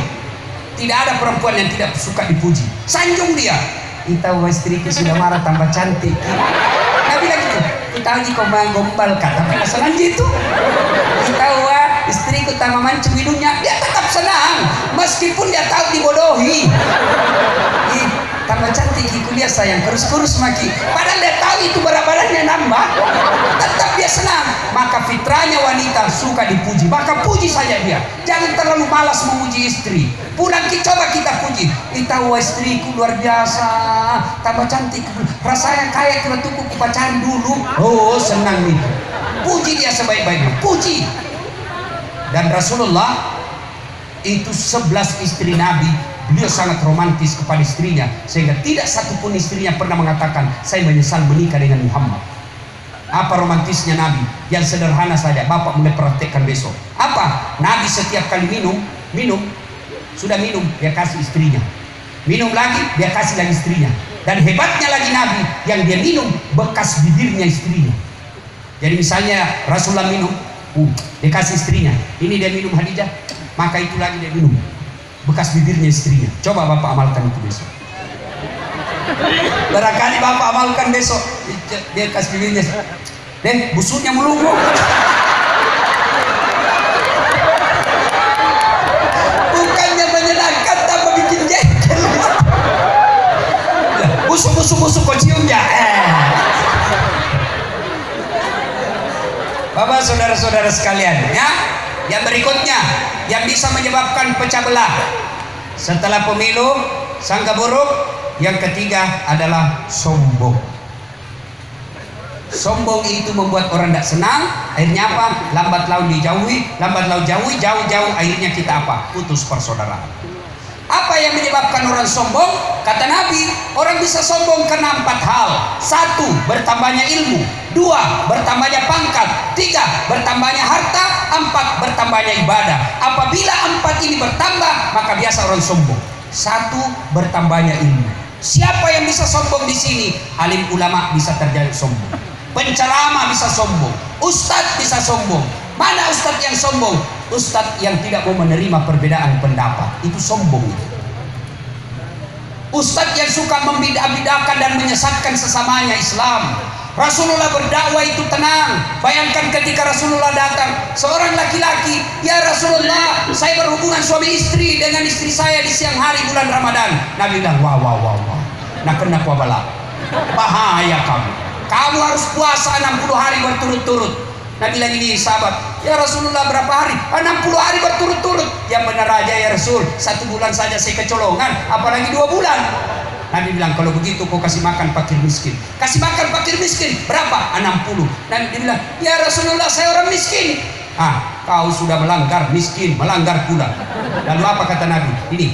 Tidak ada perempuan yang tidak suka dipuji. Sanjung dia. Kita istriku sudah marah tambah cantik. Nah bilang gitu. Kita lagi kau menggombal kan, tapi senang gitu. Kita istriku tambah mancung hidungnya, dia tetap senang meskipun dia tahu dibodohi. Tambah cantik ikut dia sayang, kurus-kurus maki. Padahal dia tahu itu berat badannya nambah, tetap dia senang. Maka fitrahnya wanita suka dipuji, maka puji saja dia. Jangan terlalu malas memuji istri. Pulang coba kita puji. Kita istriku luar biasa, tambah cantik, rasanya kayak kena tuku pacaran dulu. Oh senang nih. Puji dia sebaik-baiknya, puji. Dan Rasulullah itu 11 istri Nabi. Beliau sangat romantis kepada istrinya, sehingga tidak satupun istrinya pernah mengatakan saya menyesal menikah dengan Muhammad. Apa romantisnya Nabi? Yang sederhana saja, bapak mulai praktekkan besok. Apa? Nabi setiap kali minum, sudah minum dia kasih istrinya, minum lagi dia kasih lagi istrinya. Dan hebatnya lagi Nabi, yang dia minum bekas bibirnya istrinya. Jadi misalnya Rasulullah minum, dia kasih istrinya, ini dia minum Khadijah, maka itu lagi dia minum bekas bibirnya istrinya. Coba bapak amalkan itu besok. Barangkali bapak amalkan besok, dia kasih bibirnya, deh busuknya melungu. Bukannya menyenangkan, tapi bikin jengkel. Busuk kau cium ya. Bapak saudara-saudara sekalian, ya. Yang berikutnya yang bisa menyebabkan pecah belah setelah pemilu sangka buruk, yang ketiga adalah sombong. Sombong itu membuat orang tidak senang. Akhirnya apa? Lambat laun dijauhi, jauh-jauh, akhirnya kita apa? Putus persaudaraan. Apa yang menyebabkan orang sombong? Kata Nabi, orang bisa sombong karena 4 hal. 1. Bertambahnya ilmu. 2. Bertambahnya pangkat. 3. Bertambahnya harta. 4. Bertambahnya ibadah. Apabila 4 ini bertambah, maka biasa orang sombong. 1. Bertambahnya ilmu. Siapa yang bisa sombong di sini? Alim ulama bisa terjadi sombong. Penceramah bisa sombong. Ustadz bisa sombong. Mana ustadz yang sombong? Ustadz yang tidak mau menerima perbedaan pendapat, itu sombong. Ustadz yang suka membidah-bidahkan dan menyesatkan sesamanya Islam. Rasulullah berdakwah itu tenang. Bayangkan ketika Rasulullah datang, seorang laki-laki, ya Rasulullah, saya berhubungan suami istri dengan istri saya di siang hari bulan Ramadan. Nabi bilang, wah, nak kena kuabala, bahaya kamu harus puasa 60 hari berturut-turut. Nabi bilang ini sahabat, ya Rasulullah berapa hari? 60 hari berturut-turut. Yang benar aja ya Rasul, 1 bulan saja saya kecolongan, apalagi 2 bulan. Nabi bilang kalau begitu kau kasih makan fakir miskin. Kasih makan fakir miskin berapa? 60. Nabi bilang, ya Rasulullah saya orang miskin. Kau sudah melanggar miskin, melanggar pula. Lalu apa kata Nabi? Ini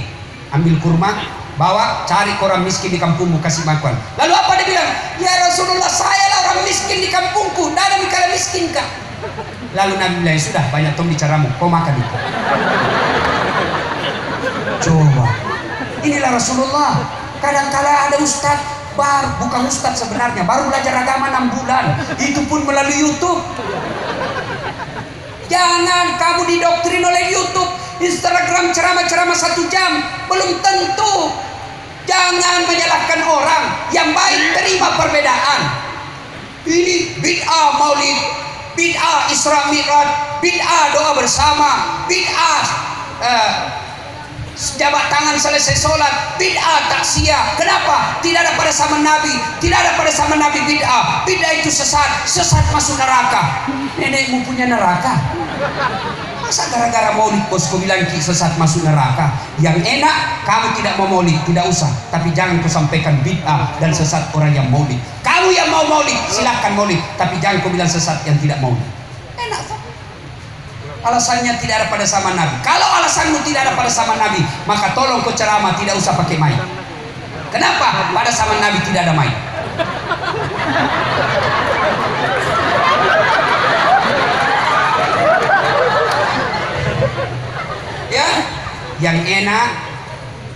ambil kurma, bawa cari orang miskin di kampungmu kasih makan. Lalu apa dia bilang? Ya Rasulullah saya lah orang miskin di kampungku, tidak ada mikala miskin kah? Lalu Nabi bilang sudah banyak tong bicaramu, kau makan itu. Coba, inilah Rasulullah. Kadang-kala ada ustadz bukan ustadz sebenarnya, baru belajar agama 6 bulan, itu pun melalui YouTube. Jangan kamu didoktrin oleh YouTube, Instagram ceramah-ceramah 1 jam, belum tentu. Jangan menyalahkan orang. Yang baik terima perbedaan. Ini bid'ah maulid, bid'ah Isra Mi'raj, bid'ah doa bersama, bid'ah jabat tangan selesai sholat, bid'ah taksiyah. Kenapa? Tidak ada pada zaman Nabi, tidak ada pada zaman Nabi bid'ah. Bid'ah itu sesat masuk neraka. Nenekmu punya neraka. Masa gara-gara maulid bosku bilang sesat masuk neraka? Yang enak kamu tidak mau maulid, tidak usah. Tapi jangan kau sampaikan bid'ah dan sesat orang yang maulid. Kamu yang mau maulid silahkan maulid, tapi jangan kau bilang sesat yang tidak maulid. Enak tak? alasannya tidak ada pada zaman Nabi. Kalau alasanmu tidak ada pada zaman Nabi, maka tolong kau ceramah tidak usah pakai mic. Kenapa? Pada zaman Nabi tidak ada mic. Ya, yang enak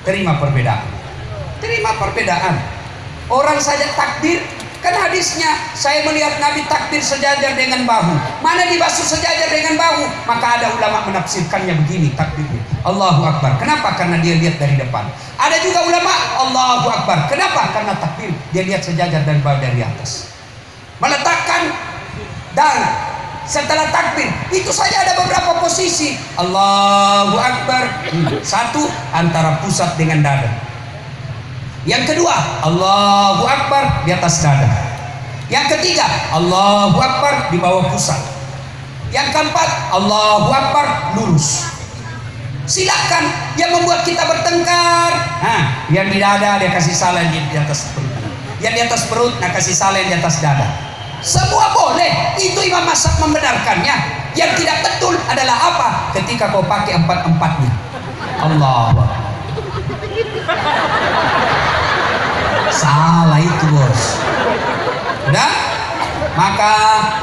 terima perbedaan. Terima perbedaan. Orang saja takbir, kan hadisnya saya melihat Nabi takbir sejajar dengan bahu. Mana dibasuh sejajar dengan bahu? Maka ada ulama menafsirkannya begini takbirnya. Allahu Akbar. Kenapa? Karena dia lihat dari depan. Ada juga ulama Allahu Akbar. Kenapa? Karena takbir dia lihat sejajar dan bahu dari atas. Meletakkan dan setelah takbir itu saja ada beberapa posisi. Allahu Akbar. Satu, antara pusat dengan dada. Yang kedua, Allahu Akbar di atas dada. Yang ketiga, Allahu Akbar di bawah pusat. Yang keempat, Allahu Akbar lurus. Silakan yang membuat kita bertengkar. Nah, yang di dada dia kasih salin di atas perut. Yang di atas perut nak kasih salin di atas dada. Semua boleh. Itu Imam Mazhab membenarkannya. Yang tidak betul adalah apa? Ketika kau pakai empat-empatnya. Allah. Salah itu, bos. Udah? Maka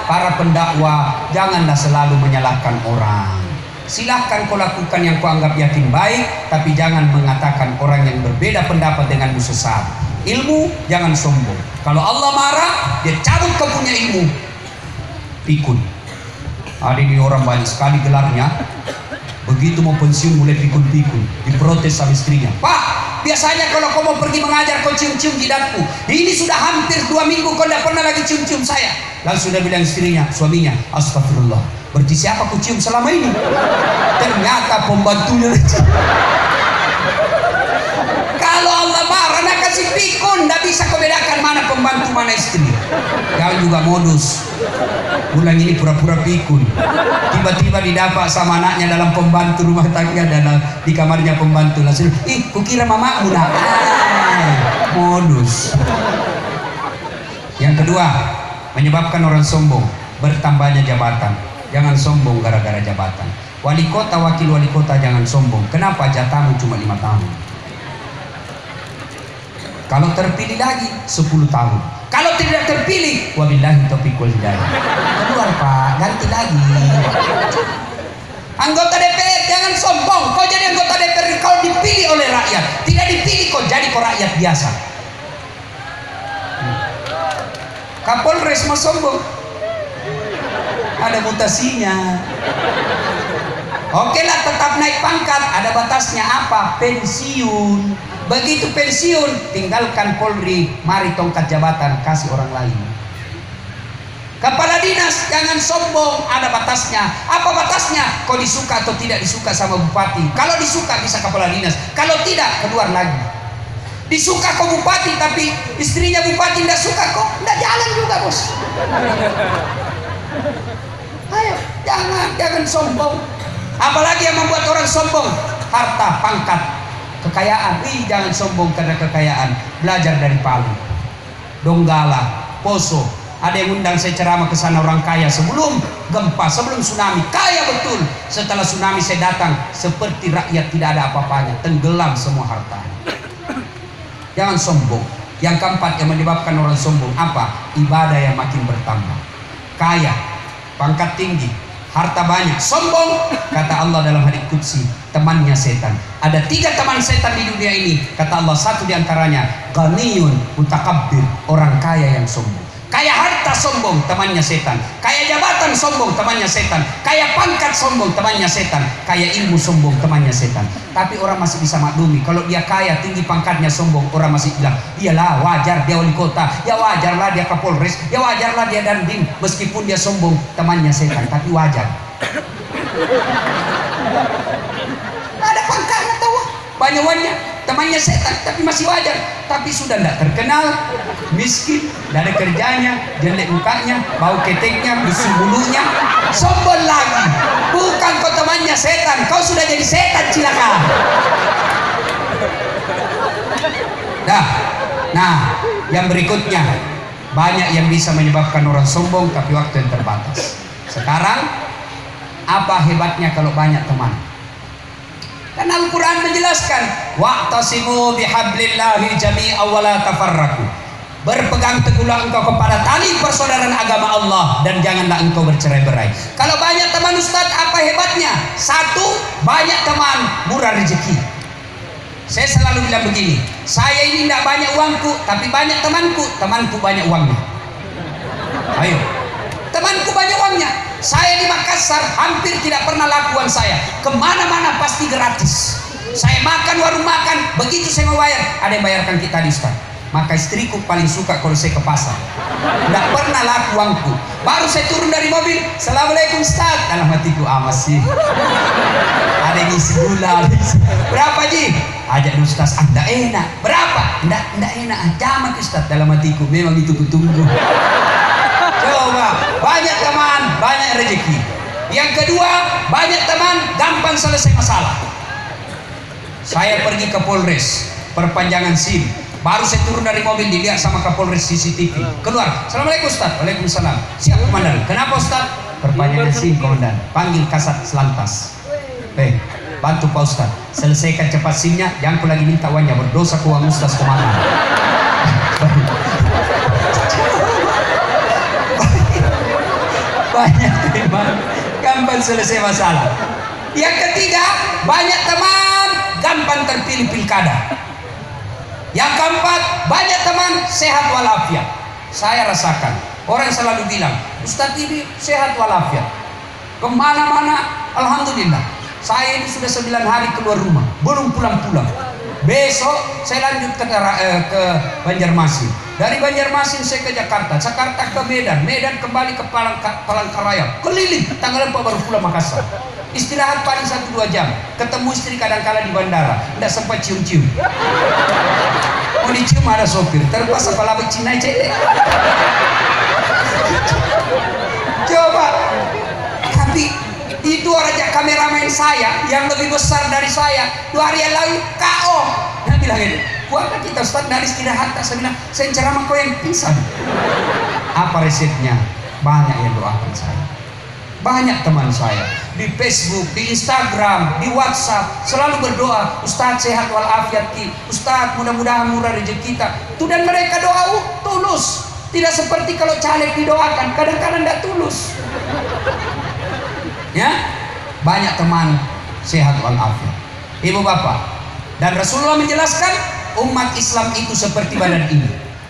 para pendakwah janganlah selalu menyalahkan orang. Silahkan kau lakukan yang kau anggap yakin baik, tapi jangan mengatakan orang yang berbeda pendapat denganmu sesat. Ilmu jangan sombong. Kalau Allah marah, dia cabut kau punya ilmu. Pikun. Ada ini orang banyak sekali gelarnya. Begitu mau pensiun mulai pikun-pikun. Diprotes sama istrinya. Pak, biasanya kalau kau mau pergi mengajar kau cium-cium jidatku. Ini sudah hampir 2 minggu kau tidak pernah lagi cium-cium saya. Lalu sudah bilang istrinya, suaminya, astagfirullah. Berarti siapa ku cium selama ini? Ternyata pembantunya. Kalau Allah marah nak kasih pikun, tidak bisa kau bedakan mana pembantu mana istri. Jangan juga modus. Bulan ini pura-pura pikun. Tiba-tiba didapat sama anaknya dalam pembantu rumah tangga dalam di kamarnya pembantu. Langsung, kukira mamamu nak. Modus. Yang kedua, menyebabkan orang sombong, bertambahnya jabatan. Jangan sombong gara-gara jabatan. Wali kota, wakil wali kota jangan sombong. Kenapa? Jatahmu cuma 5 tahun. Kalau terpilih lagi 10 tahun. Kalau tidak terpilih, wabillahi taufiq wal hidayah. Keluar Pak, ganti lagi. Anggota DPR jangan sombong. Kau jadi anggota DPR kau dipilih oleh rakyat. Tidak dipilih kau jadi kau rakyat biasa. Kapolres mau sombong. Ada mutasinya. Oke lah, tetap naik pangkat. Ada batasnya apa? Pensiun. Begitu pensiun, tinggalkan Polri, mari tongkat jabatan kasih orang lain. Kepala dinas jangan sombong, ada batasnya. Apa batasnya? Kau disuka atau tidak disuka sama bupati. Kalau disuka bisa kepala dinas, kalau tidak keluar lagi. Disuka kau bupati tapi istrinya bupati tidak suka kok, tidak jalan juga bos. Ayo, jangan sombong. Apalagi yang membuat orang sombong? Harta, pangkat, kekayaan. Jangan sombong karena kekayaan. Belajar dari Palu, Donggala, Poso. Ada yang undang saya ceramah ke sana orang kaya sebelum gempa, sebelum tsunami, kaya betul. Setelah tsunami saya datang seperti rakyat tidak ada apa-apanya, tenggelam semua hartanya. Jangan sombong. Yang keempat yang menyebabkan orang sombong apa? Ibadah yang makin bertambah. Kaya, pangkat tinggi, harta banyak, sombong. Kata Allah dalam hadits qudsi, temannya setan. Ada 3 teman setan di dunia ini. Kata Allah, satu diantaranya ghaniyun mutakabbir, orang kaya yang sombong. Kaya harta sombong, temannya setan. Kaya jabatan sombong, temannya setan. Kaya pangkat sombong, temannya setan. Kaya ilmu sombong, temannya setan. Tapi orang masih bisa maklumi. Kalau dia kaya, tinggi pangkatnya sombong, orang masih bilang, iyalah wajar dia wali kota, ya wajarlah dia kapolres, ya wajarlah dia dandim. Meskipun dia sombong, temannya setan, tapi wajar. Ada pangkatnya tahu, banyak-banyak, temannya setan, tapi masih wajar. Tapi sudah tidak terkenal, miskin, tidak ada kerjanya, jelek mukanya, bau keteknya, busuk bulunya, sombong lagi. Bukan kau temannya setan, kau sudah jadi setan cilaka. Nah, yang berikutnya, banyak yang bisa menyebabkan orang sombong, tapi waktu yang terbatas. Sekarang Apa hebatnya kalau banyak teman? Karena Al-Quran menjelaskan, wa'tasimu bihablillahi jami'an wa la tafarraqu. Berpegang teguhlah engkau kepada tali persaudaraan agama Allah dan janganlah engkau bercerai-berai. Kalau banyak teman Ustadz, apa hebatnya? Satu, banyak teman, murah rezeki. Saya selalu bilang begini, saya ini tidak banyak uangku, tapi banyak temanku, temanku banyak uangnya. Ayo, temanku banyak uangnya. Saya di Makassar hampir tidak pernah laku uang saya. Kemana-mana pasti gratis. Saya makan warung makan, begitu saya mau bayar, ada yang bayarkan kita di Ustaz. Maka istriku paling suka kalau saya ke pasar. Tidak pernah laku uangku. Baru saya turun dari mobil, Assalamualaikum Ustaz. Dalam hatiku, masih ada yang isi gula. Berapa Ji? Ajak Ustaz, tidak enak. Berapa? Tidak enak. Jamak Ustaz. Dalam hatiku, memang itu kutunggu. Coba, banyak teman, banyak rezeki. Yang kedua, banyak teman, gampang selesai masalah. Saya pergi ke Polres, perpanjangan SIM. Baru saya turun dari mobil, dilihat sama Kapolres CCTV. Keluar, Assalamualaikum Ustaz. Waalaikumsalam. Siap Komandan. Kenapa Ustaz? Perpanjangan SIM Komandan. Panggil Kasat Selantas. Bantu Pak Ustaz, selesaikan cepat SIM-nya. Jangan aku lagi minta uangnya, berdosa ke uang Ustaz kemana. Banyak teman, gampang selesai masalah. Yang ketiga, banyak teman, gampang terpilih pilkada. Yang keempat, banyak teman, sehat walafiat. Saya rasakan, orang selalu bilang, Ustadz ini sehat walafiat, kemana-mana, alhamdulillah. Saya ini sudah 9 hari keluar rumah, belum pulang-pulang. Besok saya lanjut ke Banjarmasin. Dari Banjarmasin saya ke Jakarta, Jakarta ke Medan, Medan kembali ke Palangkaraya, keliling. Tanggal 4 baru pulang Makassar. Istirahat paling 1-2 jam. Ketemu istri kadang-kala di bandara, tidak sempat cium-cium. Mau dicium ada sopir, terpaksa kepala becina cedek. Coba, tapi itu raja kameramen saya yang lebih besar dari saya 2 hari yang lalu KO. Dia bilang ini, kuatlah kita Ustaz dari istirahat. Saya bilang, saya ceramah kau yang pingsan. Apa resepnya? Banyak yang doakan saya. Banyak teman saya di Facebook, di Instagram, di WhatsApp selalu berdoa, Ustaz sehat walafiat ki, Ustaz mudah-mudahan murah rezeki kita. Itu dan mereka doa tulus. Tidak seperti kalau caleg didoakan, kadang-kadang tidak tulus. Ya, banyak teman sehat walafiat. Ibu bapak, dan Rasulullah menjelaskan umat Islam itu seperti badan ini.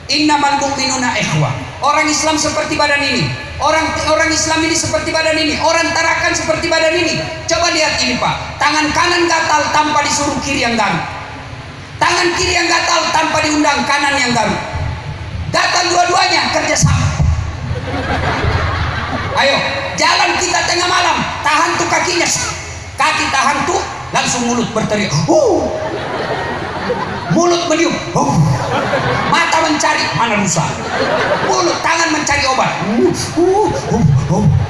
Innamal mu'minuna ikhwah. Orang Islam seperti badan ini. Orang Islam ini seperti badan ini. Orang Tarakan seperti badan ini. Coba lihat ini Pak. Tangan kanan gatal tanpa disuruh kiri yang garuk. Tangan kiri yang gatal tanpa diundang kanan yang garuk. Gatal dua-duanya kerjasama. Ayo, jalan kita tengah malam, tahan tuh kakinya. Kaki tahan tuh, langsung mulut berteriak. Mulut meniup, mata mencari mana rusa, mulut tangan mencari obat,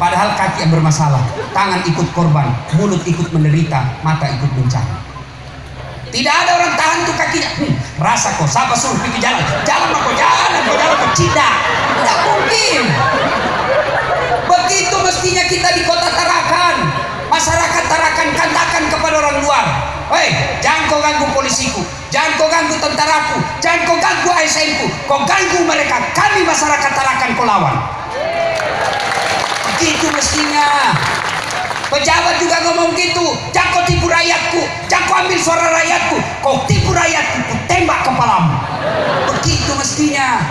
padahal kaki yang bermasalah, tangan ikut korban, mulut ikut menderita, mata ikut mencari. Tidak ada orang tahan tuh kakinya. Rasa kok, siapa suruh pergi jalan? Jalan kok jalan ke Cina. Tidak mungkin. Begitu mestinya kita di kota Tarakan. Masyarakat Tarakan katakan kepada orang luar, hei, jangan kau ganggu polisiku, jangan kau ganggu tentaraku, jangan kau ganggu ASN-ku, kau ganggu mereka, kami masyarakat Tarakan kau lawan. Begitu mestinya. Pejabat juga ngomong gitu, jangan kau tipu rakyatku, jangan kau ambil suara rakyatku, kau tipu rakyatku, kau tembak kepalamu. Begitu mestinya.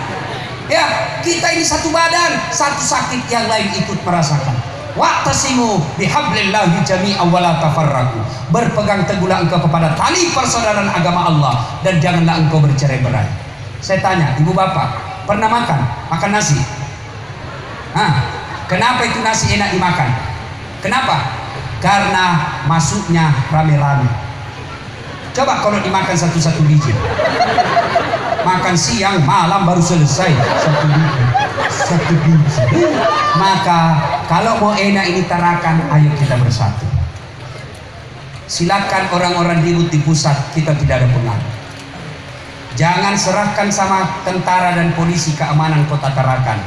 Ya, kita ini satu badan, satu sakit yang lain ikut merasakan. Wa'tasimu bihablillahi jami'an wa la tafarraqu. Berpegang teguhlah engkau kepada tali persaudaraan agama Allah dan janganlah engkau bercerai-berai. Saya tanya, ibu bapak pernah makan nasi? Kenapa itu nasi enak dimakan? Kenapa? Karena masuknya rame-rame. Coba kalau dimakan satu-satu biji, makan siang malam baru selesai satu biji. Maka kalau mau enak ini Tarakan, ayo kita bersatu. Silakan orang-orang ribut di pusat, kita tidak ada pengaruh. Jangan serahkan sama tentara dan polisi keamanan kota Tarakan.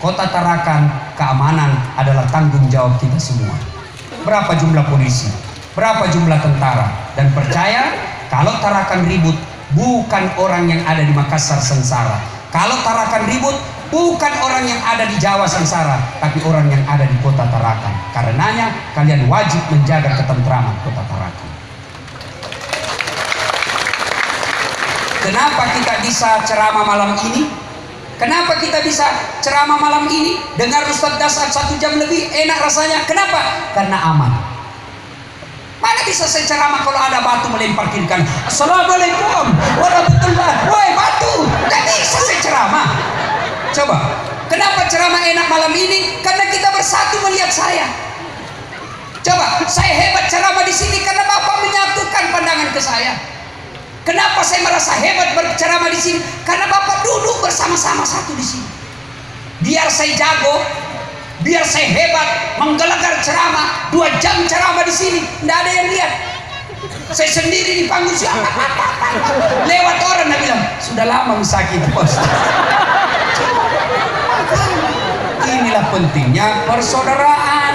Kota Tarakan, keamanan adalah tanggung jawab kita semua. berapa jumlah polisi, berapa jumlah tentara. Dan percaya, kalau tarakan ribut, bukan orang yang ada di Makassar sengsara. Kalau tarakan ribut, bukan orang yang ada di Jawa sengsara, tapi orang yang ada di kota Tarakan. Karenanya kalian wajib menjaga ketentraman kota Tarakan. Kenapa kita bisa ceramah malam ini? Kenapa kita bisa ceramah malam ini? Dengar Ustadz Dasar 1 jam lebih enak rasanya. Kenapa? Karena aman. Mana bisa saya ceramah kalau ada batu melempar kiri kanan? Assalamualaikum warahmatullahi. Woi batu, nggak bisa saya ceramah. Coba, kenapa ceramah enak malam ini? Karena kita bersatu melihat saya. Coba, saya hebat ceramah di sini karena Bapak menyatukan pandangan ke saya. Kenapa saya merasa hebat berceramah di sini? Karena Bapak duduk bersama-sama satu di sini. Biar saya jago, biar saya hebat menggelegar ceramah 2 jam ceramah di sini, tidak ada yang lihat. Saya sendiri di panggung siapa? Lewat orang dia bilang, sudah lama sakit bos. Inilah pentingnya persaudaraan.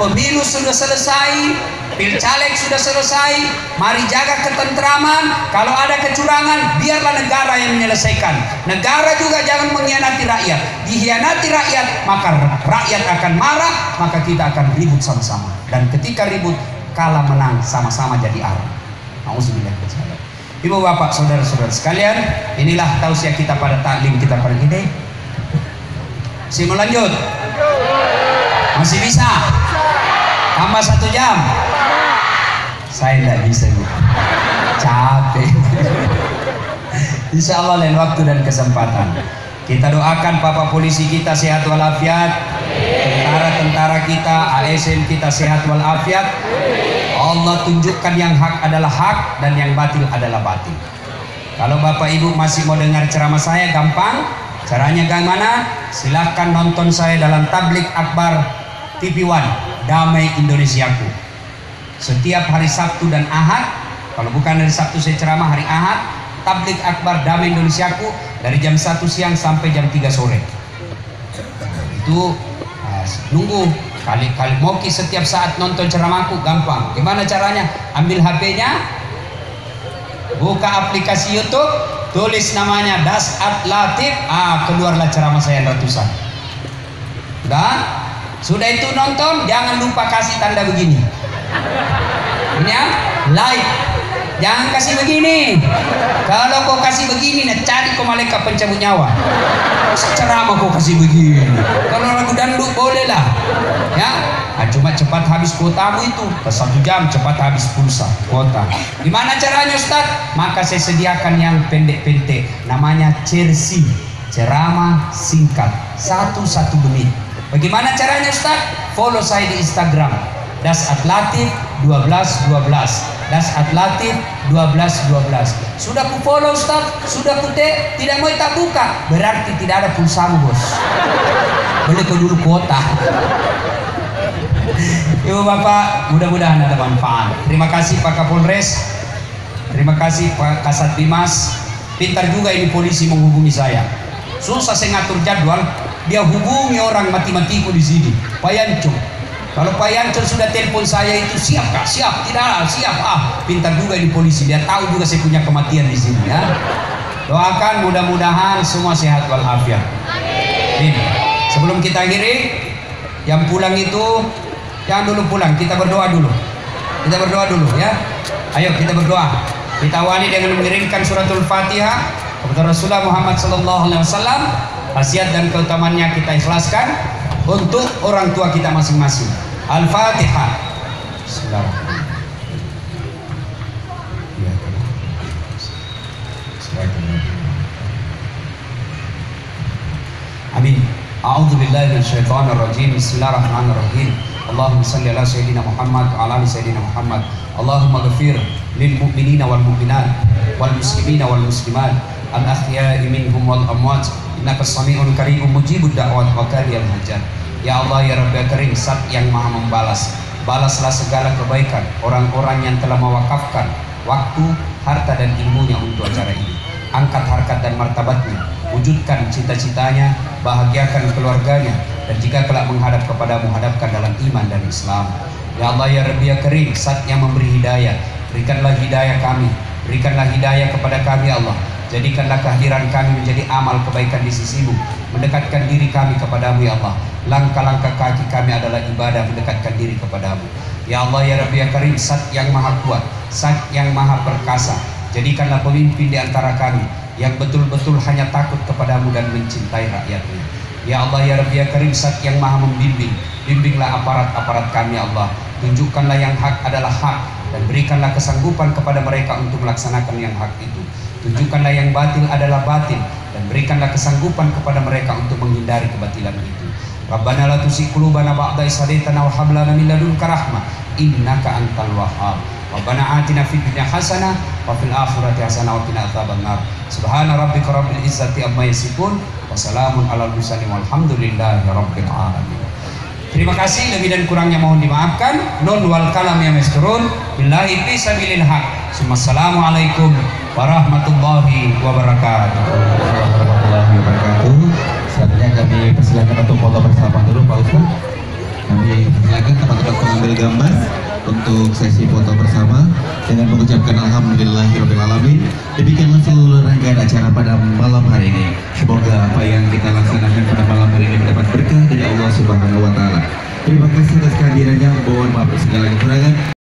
Pemilu sudah selesai, pilcaleg sudah selesai. Mari jaga ketentraman. Kalau ada kecurangan, biarlah negara yang menyelesaikan. Negara juga jangan mengkhianati rakyat. Dikhianati rakyat, maka rakyat akan marah, maka kita akan ribut sama-sama. Dan ketika ribut, kalah menang sama-sama jadi arah. Nauzubillah. Ibu bapak saudara-saudara sekalian, inilah tausiah kita pada taklim kita pada ini. Si mau lanjut? Masih bisa? Tambah 1 jam? Saya tidak bisa Bu. Capek. Insya Allah lain waktu dan kesempatan. Kita doakan Bapak polisi kita sehat walafiat, tentara-tentara kita, ASN kita sehat walafiat. Allah tunjukkan yang hak adalah hak dan yang batil adalah batil. Kalau Bapak Ibu masih mau dengar ceramah saya, gampang. Caranya bagaimana? Silahkan nonton saya dalam Tablik Akbar TV One, Damai Indonesiaku. Setiap hari Sabtu dan Ahad. Kalau bukan hari Sabtu saya ceramah, hari Ahad Tablik Akbar Damai Indonesiaku dari jam 1 siang sampai jam 3 sore. Itu nunggu kali-kali moki setiap saat nonton ceramahku gampang. Gimana caranya? Ambil HP-nya, buka aplikasi YouTube, tulis namanya Dasat Latif, keluarlah ceramah saya ratusan. Dan sudah itu nonton, jangan lupa kasih tanda begini. Ini ya, like. Jangan kasih begini. Kalau kau kasih begini, nah cari kau malaikat pencabut nyawa. Masa ceramah kau kasih begini? Kalau lagu dangdut boleh lah. Ya, cuma cepat habis kuotamu itu. Ke 1 jam cepat habis pulsa kuota. Gimana caranya Ustaz? Maka saya sediakan yang pendek-pendek. Namanya Cersi, ceramah singkat 1 menit. Bagaimana caranya Ustaz? Follow saya di Instagram. Dasat Latif 1212. Dasat Latif 1212. Sudah ku follow Ustaz, sudah ku tidak mau tak buka, berarti tidak ada pulsamu bos. Boleh kau dulu kuota. Ibu bapak, mudah-mudahan ada manfaat. Terima kasih Pak Kapolres, terima kasih Pak Kasat Bimas. Pintar juga ini polisi menghubungi saya. Susah saya ngatur jadwal, dia hubungi orang mati-matiku di sini. Pak Yancung. Kalau Pak Yancur sudah telepon saya itu siap kak, siap, tidak, siap. Pintar juga ini polisi, dia tahu juga saya punya kematian di sini ya. Doakan mudah-mudahan semua sehat walafiat. Amin. Sebelum kita akhiri, yang pulang itu jangan dulu pulang, kita berdoa dulu. Kita berdoa dulu ya. Ayo kita berdoa. Kita awali dengan mengirimkan suratul Fatihah kepada Rasulullah Muhammad SAW. Khasiat dan keutamaannya kita ikhlaskan untuk orang tua kita masing-masing. Al-Fatihah. Amin. A'udzu billahi minasyaitonir rajim. Bismillahirrahmanirrahim. Allahumma shalli ala sayyidina Muhammad wa ala ali sayyidina Muhammad. Allahumma ghfir lil mu'minina wal mu'minat wal muslimina wal muslimat al ahya'i minhum wal amwat. Innaka sami'un karim mujibud da'wat wa kariyal hajat. Ya Allah ya Rabbi Karim, Zat yang maha membalas. Balaslah segala kebaikan orang-orang yang telah mewakafkan waktu, harta dan ilmunya untuk acara ini. Angkat harkat dan martabatnya, wujudkan cita-citanya, bahagiakan keluarganya, dan jika kelak menghadap kepadamu, hadapkan dalam iman dan Islam. Ya Allah ya Rabbi ya Karim, Zat yang memberi hidayah, berikanlah hidayah kami, berikanlah hidayah kepada kami ya Allah. Jadikanlah kehadiran kami menjadi amal kebaikan di sisimu, mendekatkan diri kami kepadamu ya Allah. Langkah-langkah kaki kami adalah ibadah mendekatkan diri kepadamu. Ya Allah ya Rabbi ya Karim, Zat yang maha kuat, Zat yang maha perkasa, jadikanlah pemimpin di antara kami yang betul-betul hanya takut kepadamu dan mencintai rakyatnya. Ya Allah ya Rabbi ya Karim, Zat yang maha membimbing, bimbinglah aparat-aparat kami ya Allah. Tunjukkanlah yang hak adalah hak dan berikanlah kesanggupan kepada mereka untuk melaksanakan yang hak itu. Tunjukkanlah yang batil adalah batil dan berikanlah kesanggupan kepada mereka untuk menghindari kebatilan itu. Rabbana la tuzigh qulubana ba'da idh hadaytana wa hab lana min ladunka rahmah innaka antal wahhab. Rabbana atina fid dunya hasanah wa fil akhirati hasanah wa qina adzabannar. Subhana rabbika rabbil izzati amma yasifun wa salamun alal mursalin walhamdulillahi rabbil alamin. Terima kasih, lebih dan kurangnya mohon dimaafkan. Nun wal kalam ya masturun. Billahi fi sabilil haq. Assalamualaikum warahmatullahi wabarakatuh. Warahmatullahi wabarakatuh. Saatnya kami persilakan untuk foto bersama dulu Pak Ustaz. Kami persilakan teman-teman pengambil gambar untuk sesi foto bersama dengan mengucapkan alhamdulillahirabbil alamin. Demikianlah seluruh rangkaian acara pada malam hari ini. Semoga apa yang kita laksanakan pada malam hari ini mendapat berkah dari Allah Subhanahu wa taala. Terima kasih atas kehadirannya. Mohon maaf segala kekurangan.